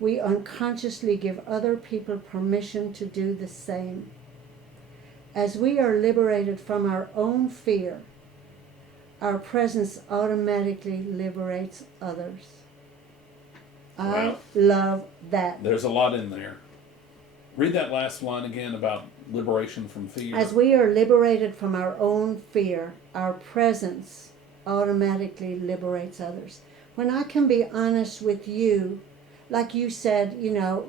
we unconsciously give other people permission to do the same. As we are liberated from our own fear, our presence automatically liberates others. Wow. I love that. There's a lot in there. Read that last line again about liberation from fear. As we are liberated from our own fear, our presence automatically liberates others. When I can be honest with you, like you said,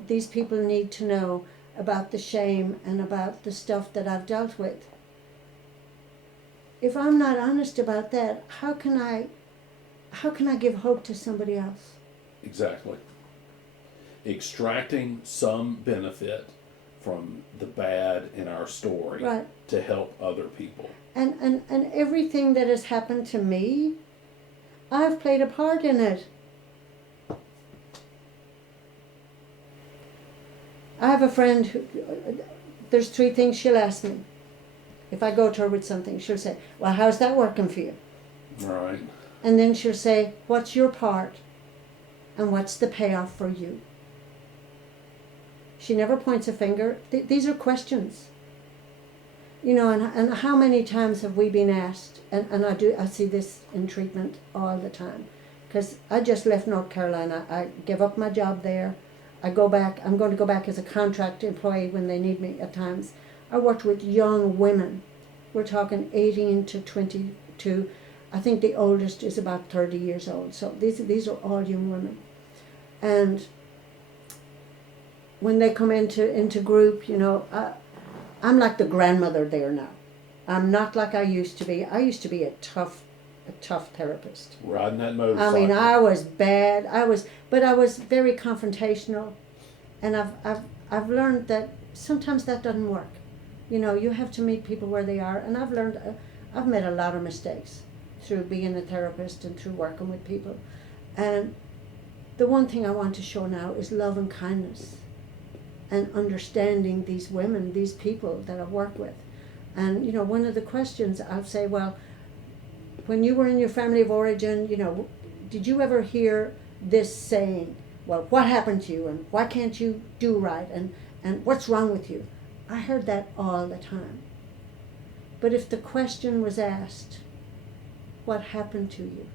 these people need to know about the shame and about the stuff that I've dealt with. If I'm not honest about that, how can I give hope to somebody else? Exactly. Extracting some benefit from the bad in our story to help other people. And everything that has happened to me, I've played a part in it. I have a friend who, there's 3 things she'll ask me. If I go to her with something, she'll say, well, how's that working for you? Right. And then she'll say, what's your part? And what's the payoff for you? She never points a finger. These are questions. And how many times have we been asked, and I see this in treatment all the time, because I just left North Carolina. I gave up my job there. I'm going to go back as a contract employee when they need me at times. I worked with young women. We're talking 18 to 22. I think the oldest is about 30 years old. So these are all young women. And when they come into group, I'm like the grandmother there now. I'm not like I used to be. I used to be a tough therapist. Riding that motorcycle. I mean, I was bad. But I was very confrontational, and I've learned that sometimes that doesn't work. You have to meet people where they are, and I've made a lot of mistakes through being a therapist and through working with people, and the one thing I want to show now is love and kindness and understanding these women, these people that I've worked with. And, one of the questions I'll say, well, when you were in your family of origin, did you ever hear this saying, well, what happened to you and why can't you do right and what's wrong with you? I heard that all the time. But if the question was asked, what happened to you?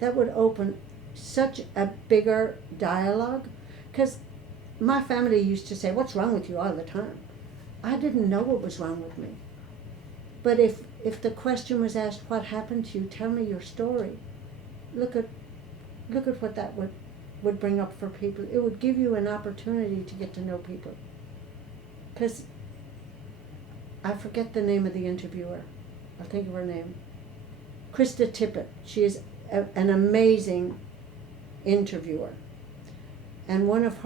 That would open such a bigger dialogue, because my family used to say, what's wrong with you all the time? I didn't know what was wrong with me. But if the question was asked, what happened to you? Tell me your story. Look at what that would bring up for people. It would give you an opportunity to get to know people. Because I forget the name of the interviewer. I'll think of her name. Krista Tippett. She is an amazing interviewer. And one of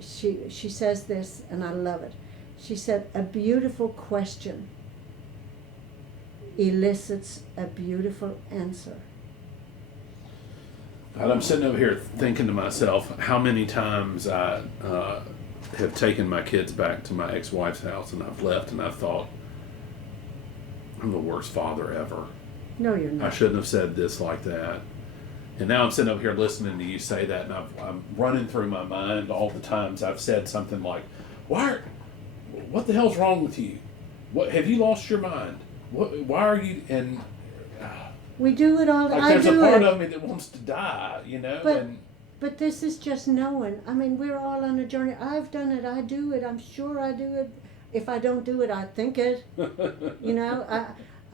she says this, and I love it. She said, a beautiful question elicits a beautiful answer. And I'm sitting over here thinking to myself how many times I have taken my kids back to my ex-wife's house and I've left and I've thought, I'm the worst father ever. No, you're not. I shouldn't have said this like that. And now I'm sitting over here listening to you say that, and I'm running through my mind all the times I've said something like, what the hell's wrong with you? What, have you lost your mind? Why are you, and we do it all. Like there's a part of me that wants to die, But this is just knowing. I mean, we're all on a journey. I've done it. I do it. I'm sure I do it. If I don't do it, I think it.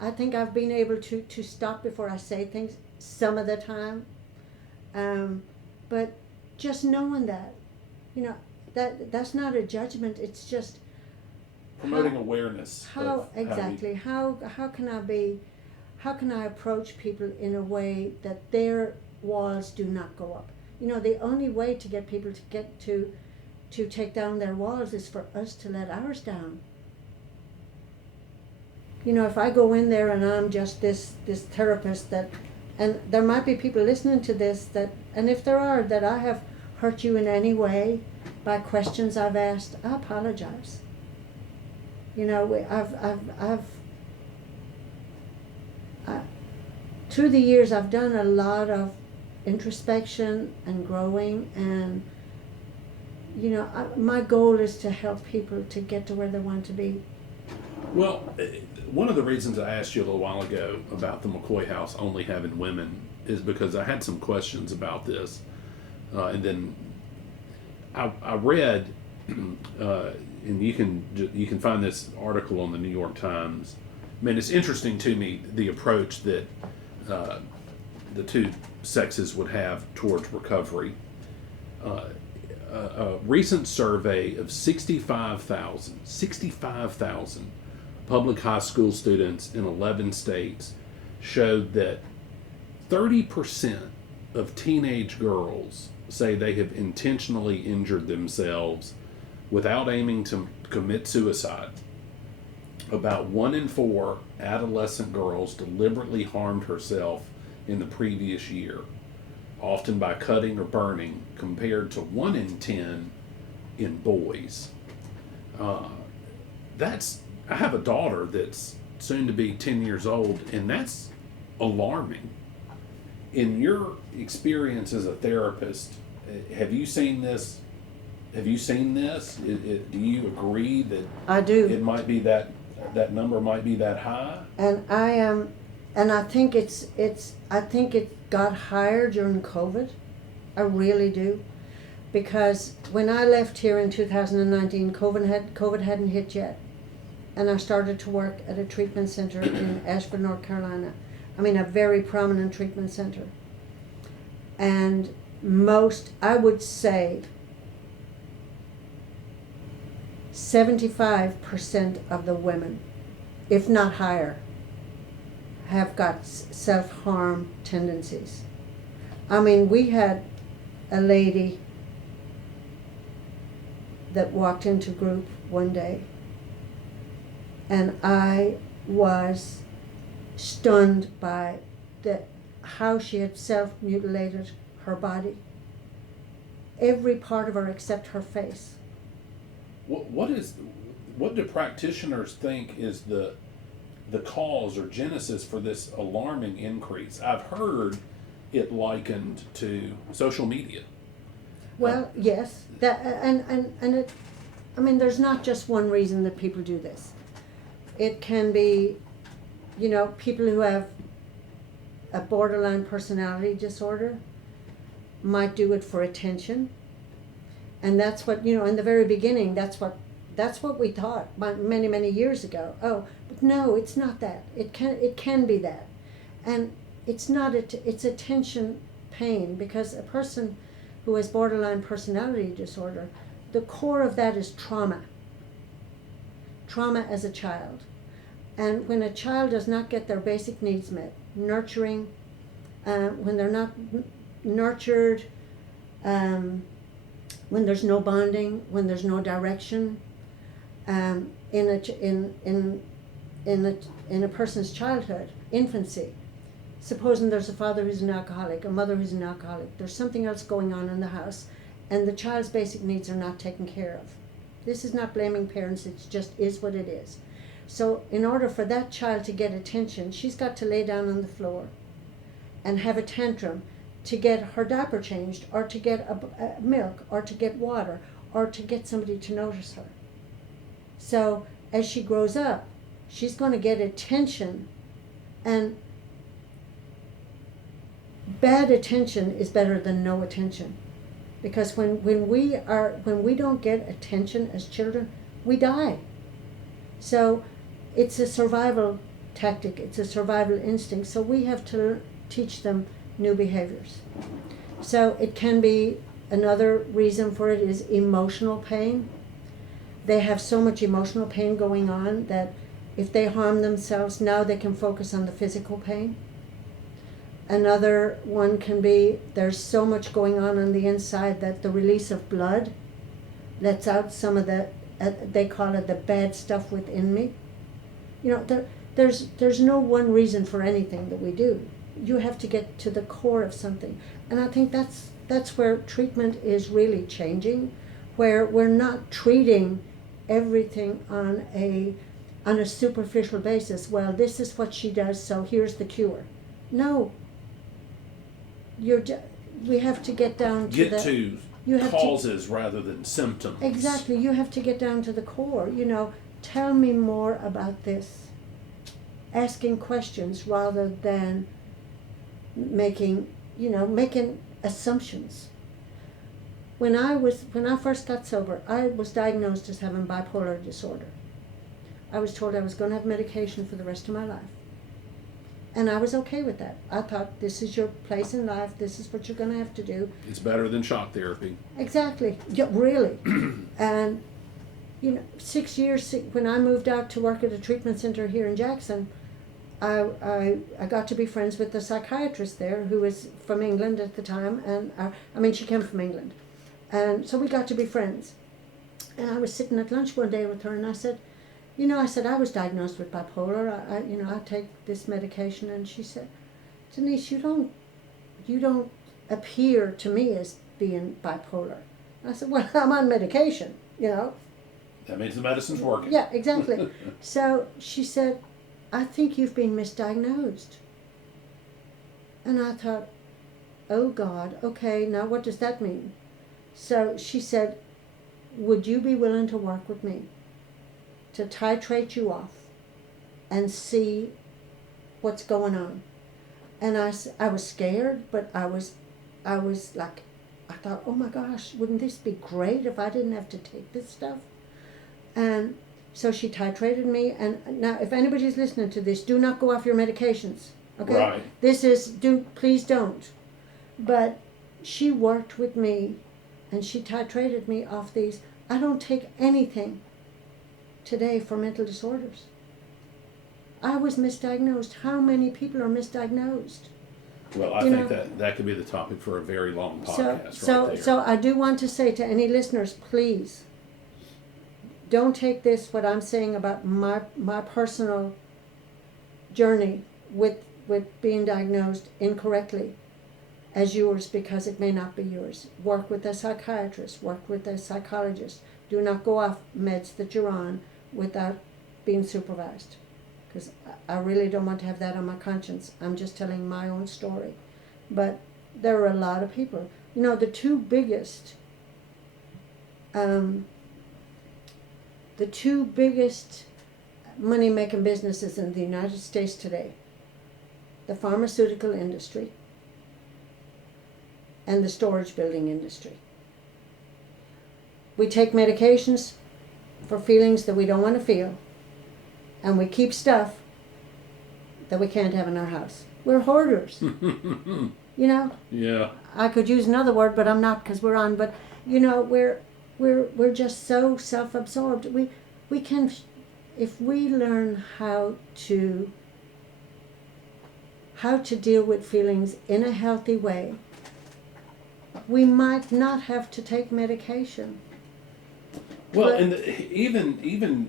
I think I've been able to stop before I say things some of the time. But just knowing that, that's not a judgment. It's just promoting awareness. How can I approach people in a way that their walls do not go up? The only way to get people to take down their walls is for us to let ours down. If I go in there and I'm just this therapist and there might be people listening to this and if there are, that I have hurt you in any way by questions I've asked, I apologize. Through the years, I've done a lot of introspection and growing, and my goal is to help people to get to where they want to be. Well, one of the reasons I asked you a little while ago about the McCoy House only having women is because I had some questions about this, and then I read, and you can find this article on the New York Times. I mean, it's interesting to me the approach that the two sexes would have towards recovery. A recent survey of 65,000 public high school students in 11 states showed that 30% of teenage girls say they have intentionally injured themselves without aiming to commit suicide. About 1 in 4 adolescent girls deliberately harmed herself in the previous year, often by cutting or burning, compared to 1 in 10 in boys. I have a daughter that's soon to be 10 years old, and that's alarming. In your experience as a therapist, have you seen this? Do you agree that I do? It might be that number might be that high. And I think I think it got higher during COVID. I really do, because when I left here in 2019, COVID hadn't hit yet, and I started to work at a treatment center in Asheville, North Carolina. I mean, a very prominent treatment center. And I would say, 75% of the women, if not higher, have got self-harm tendencies. I mean, we had a lady that walked into group one day, and I was stunned by how she had self-mutilated her body. Every part of her except her face. What do practitioners think is the cause or genesis for this alarming increase? I've heard it likened to social media. Well, yes, that and it. I mean, there's not just one reason that people do this. It can be, people who have a borderline personality disorder might do it for attention, and that's what in the very beginning. That's what we thought many years ago. Oh, but no, it's not that. It can be that, and it's not. It's attention pain, because a person who has borderline personality disorder, the core of that is trauma. Trauma as a child. And when a child does not get their basic needs met, nurturing, when they're not nurtured, when there's no bonding, when there's no direction, in a person's childhood, infancy, supposing there's a father who's an alcoholic, a mother who's an alcoholic, there's something else going on in the house, and the child's basic needs are not taken care of. This is not blaming parents, it just is what it is. So in order for that child to get attention, she's got to lay down on the floor and have a tantrum to get her diaper changed, or to get a milk, or to get water, or to get somebody to notice her. So as she grows up, she's going to get attention, and bad attention is better than no attention. Because when we don't get attention as children, we die. So it's a survival tactic, it's a survival instinct. So we have to teach them new behaviors. So it can be, another reason for it is emotional pain. They have so much emotional pain going on that if they harm themselves, now they can focus on the physical pain. Another one can be, there's so much going on the inside that the release of blood lets out some of the, they call it the bad stuff within me. There's no one reason for anything that we do. You have to get to the core of something. And I think that's where treatment is really changing, where we're not treating everything on a superficial basis. Well, this is what she does, so here's the cure. No. We have to get down to causes rather than symptoms. Exactly. You have to get down to the core. Tell me more about this. Asking questions rather than making assumptions. When I first got sober, I was diagnosed as having bipolar disorder. I was told I was going to have medication for the rest of my life. And I was okay with that. I thought, this is your place in life, this is what you're going to have to do. It's better than shock therapy. Exactly. Yeah, really. And 6 years, when I moved out to work at a treatment center here in Jackson, I got to be friends with the psychiatrist there, who was from England at the time, and she came from England. And so we got to be friends. And I was sitting at lunch one day with her, and I said, I was diagnosed with bipolar. I take this medication. And she said, Denise, you don't appear to me as being bipolar. I said, well, I'm on medication, That means the medicine's working. Yeah, exactly. So she said, I think you've been misdiagnosed. And I thought, oh God, okay, now what does that mean? So she said, would you be willing to work with me to titrate you off and see what's going on? And I was scared, but I was like, I thought, oh my gosh, wouldn't this be great if I didn't have to take this stuff? And so she titrated me. And now, if anybody's listening to this, do not go off your medications. Okay? Right. Please don't. But she worked with me, and she titrated me off these. I don't take anything today for mental disorders. I was misdiagnosed. How many people are misdiagnosed? Well, I think that could be the topic for a very long podcast. So I do want to say to any listeners, please, don't take this, what I'm saying about my personal journey with with being diagnosed incorrectly as yours because it may not be yours. Work with a psychiatrist, work with a psychologist. Do not go off meds that you're on without being supervised, because I really don't want to have that on my conscience. I'm just telling my own story. But there are a lot of people. You know, the two biggest money-making businesses in the United States today, the pharmaceutical industry and the storage building industry. We take medications for feelings that we don't want to feel, and we keep stuff that we can't have in our house. We're hoarders. You know? Yeah. I could use another word, but I'm not, because we're on. But you know, we're just so self-absorbed. We can, if we learn how to deal with feelings in a healthy way, we might not have to take medication. Well, But- and even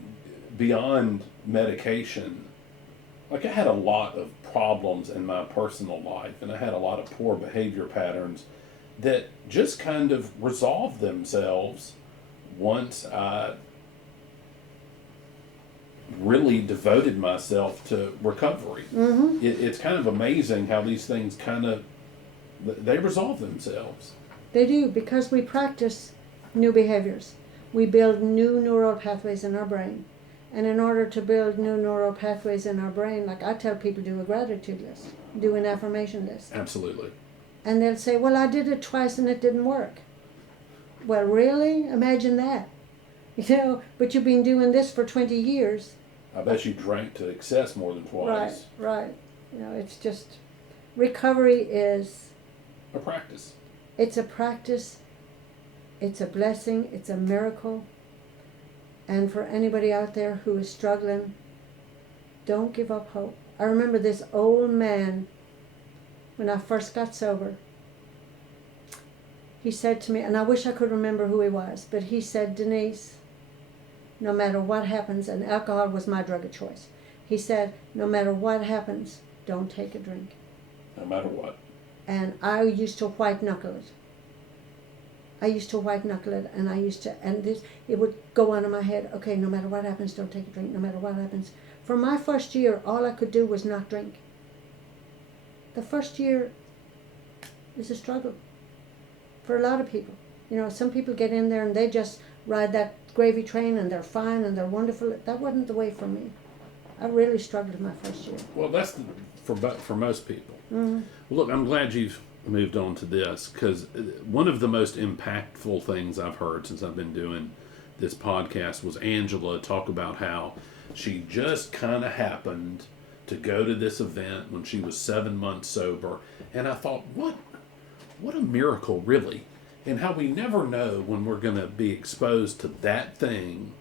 beyond medication, like I had a lot of problems in my personal life, and I had a lot of poor behavior patterns that just kind of resolved themselves once I really devoted myself to recovery. Mm-hmm. It's kind of amazing how these things they resolve themselves. They do, because we practice new behaviors. We build new neural pathways in our brain. And in order to build new neural pathways in our brain, like I tell people, do a gratitude list, do an affirmation list. Absolutely. And they'll say, well, I did it twice and it didn't work. Well, really? Imagine that. You know, but you've been doing this for 20 years. I bet you drank to excess more than twice. Right. You know, it's just, recovery is, A practice. it's a practice, it's a blessing, it's a miracle. And for anybody out there who is struggling, don't give up hope. I remember this old man, when I first got sober, he said to me, and I wish I could remember who he was, but he said, Denise, no matter what happens, and alcohol was my drug of choice. He said, no matter what happens, don't take a drink. No matter what. And I used to white knuckle it. And it would go on in my head, okay, no matter what happens, don't take a drink, no matter what happens. For my first year, all I could do was not drink. The first year is a struggle for a lot of people. You know, some people get in there and they just ride that gravy train and they're fine and they're wonderful. That wasn't the way for me. I really struggled in my first year. Well, that's for most people. Mm-hmm. Well, look, I'm glad you've moved on to this, because one of the most impactful things I've heard since I've been doing this podcast was Angela talk about how she just kind of happened to go to this event when she was 7 months sober. And I thought, what a miracle, really. And how we never know when we're going to be exposed to that thing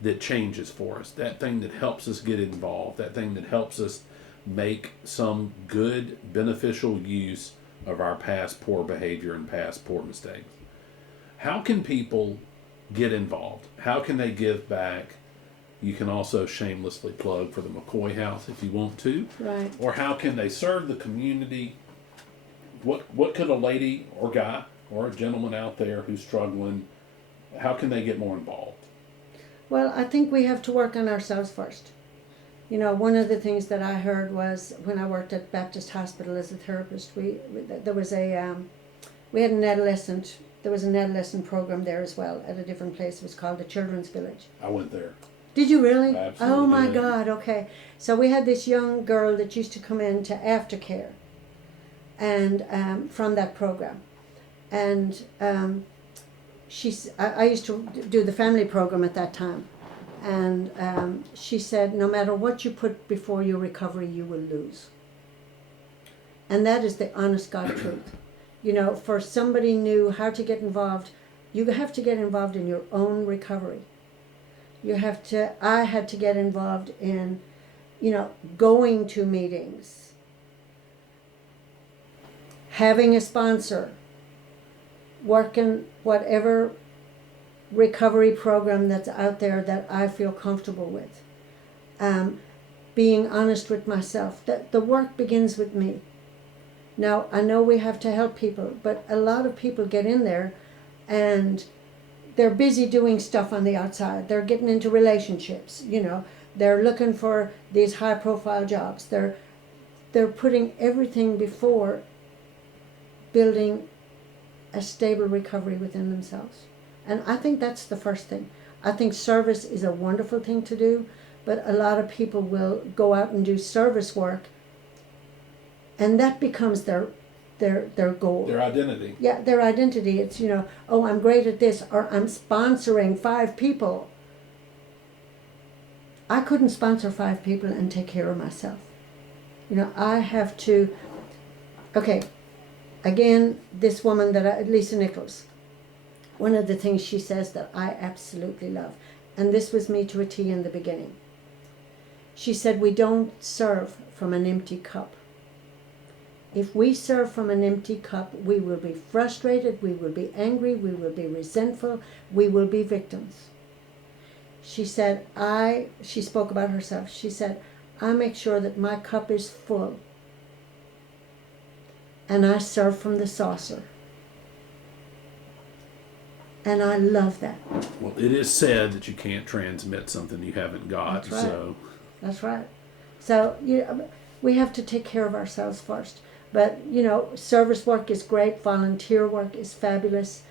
that changes for us, that thing that helps us get involved, that thing that helps us make some good, beneficial use of our past poor behavior and past poor mistakes. How can people get involved? How can they give back? You can also shamelessly plug for the McCoy House if you want to. Right. Or how can they serve the community? What could a lady or guy or a gentleman out there who's struggling, how can they get more involved? Well, I think we have to work on ourselves first. You know, one of the things that I heard was when I worked at Baptist Hospital as a therapist, we had an adolescent. There was an adolescent program there as well at a different place. It was called the Children's Village. I went there. Did you really? Absolutely. Oh my did. God. Okay. So we had this young girl that used to come in to aftercare, and from that program, and I used to do the family program at that time. And she said, no matter what you put before your recovery, you will lose. And that is the honest God truth. You know, for somebody new how to get involved, you have to get involved in your own recovery. I had to get involved in, you know, going to meetings, having a sponsor, working whatever recovery program that's out there that I feel comfortable with. being honest with myself, that the work begins with me. Now, I know we have to help people, but a lot of people get in there and they're busy doing stuff on the outside. They're getting into relationships, you know. They're looking for these high-profile jobs. They're putting everything before building a stable recovery within themselves. And I think that's the first thing. I think service is a wonderful thing to do, but a lot of people will go out and do service work, and that becomes their goal. Their identity. Yeah, their identity. It's, you know, oh, I'm great at this, or I'm sponsoring 5 people. I couldn't sponsor 5 people and take care of myself. You know, I have to, okay, again, this woman Lisa Nichols, one of the things she says that I absolutely love, and this was me to a T in the beginning. She said, we don't serve from an empty cup. If we serve from an empty cup, we will be frustrated, we will be angry, we will be resentful, we will be victims. She said, she spoke about herself, she said, I make sure that my cup is full and I serve from the saucer. And I love that. Well, it is said that you can't transmit something you haven't got. That's right. So that's right. So we have to take care of ourselves first. But, you know, service work is great. Volunteer work is fabulous.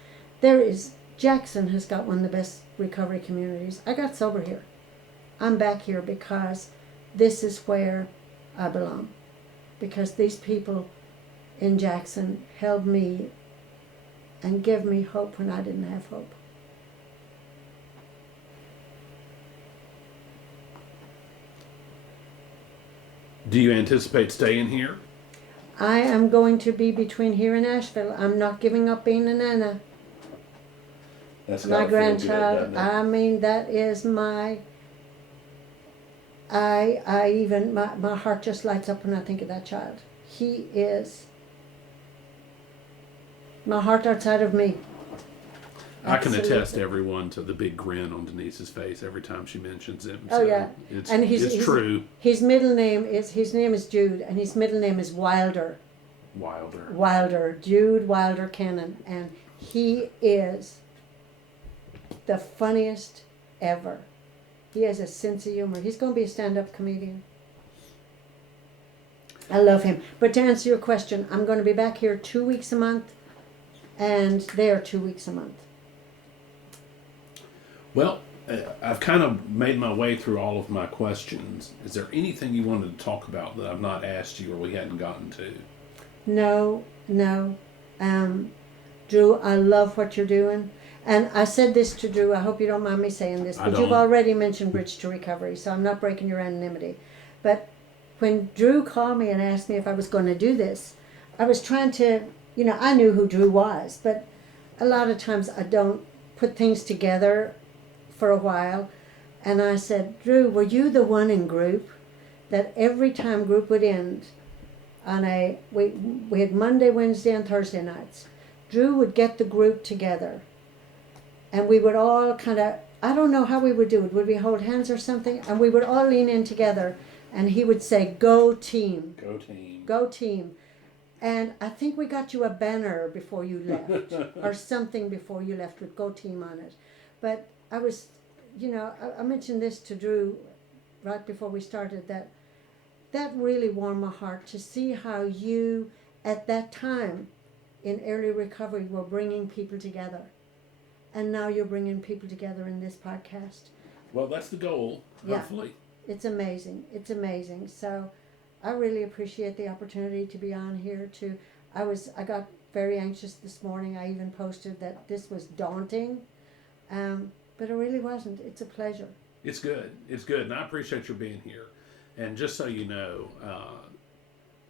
Jackson has got one of the best recovery communities. I got sober here. I'm back here because this is where I belong. Because these people in Jackson held me and gave me hope when I didn't have hope. do you anticipate staying here? I am going to be between here and Asheville. I'm not giving up being a nana. That's My gotta feel good, grandchild, doesn't it? I mean, that is my heart just lights up when I think of that child. He is my heart outside of me. I can Absolutely. attest everyone to the big grin on Denise's face every time she mentions him. Oh, yeah. It's, And it's true. His name is Jude, and his middle name is Wilder. Jude Wilder Cannon, and he is the funniest ever. He has a sense of humor. He's going to be a stand-up comedian. I love him. But to answer your question, I'm going to be back here 2 weeks a month, and there 2 weeks a month. Well, I've kind of made my way through all of my questions. Is there anything you wanted to talk about that I've not asked you or we hadn't gotten to? No. Drew, I love what you're doing. And I said this to Drew, I hope you don't mind me saying this, but you've already mentioned Bridge to Recovery, so I'm not breaking your anonymity. But when Drew called me and asked me if I was going to do this, I was trying to, I knew who Drew was, but a lot of times I don't put things together for a while. And I said, Drew, were you the one in group that every time group would end on we had Monday, Wednesday, and Thursday nights, Drew would get the group together and we would all kind of, I don't know how we would do it. Would we hold hands or something? And we would all lean in together and he would say, go team. Go team. Go team. And I think we got you a banner before you left or something before you left with go team on it. But I was, I mentioned this to Drew right before we started, that really warmed my heart to see how you, at that time in early recovery, were bringing people together. And now you're bringing people together in this podcast. Well, that's the goal, hopefully. Yeah, it's amazing. It's amazing. So I really appreciate the opportunity to be on here. I got very anxious this morning. I even posted that this was daunting. But it really wasn't. It's a pleasure. It's good. It's good. And I appreciate your being here. And just so you know,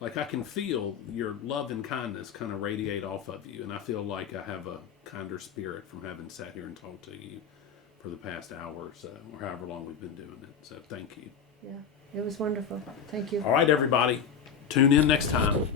I can feel your love and kindness kind of radiate off of you. And I feel like I have a kinder spirit from having sat here and talked to you for the past hour or so, or however long we've been doing it. So thank you. Yeah, it was wonderful. Thank you. All right, everybody. Tune in next time.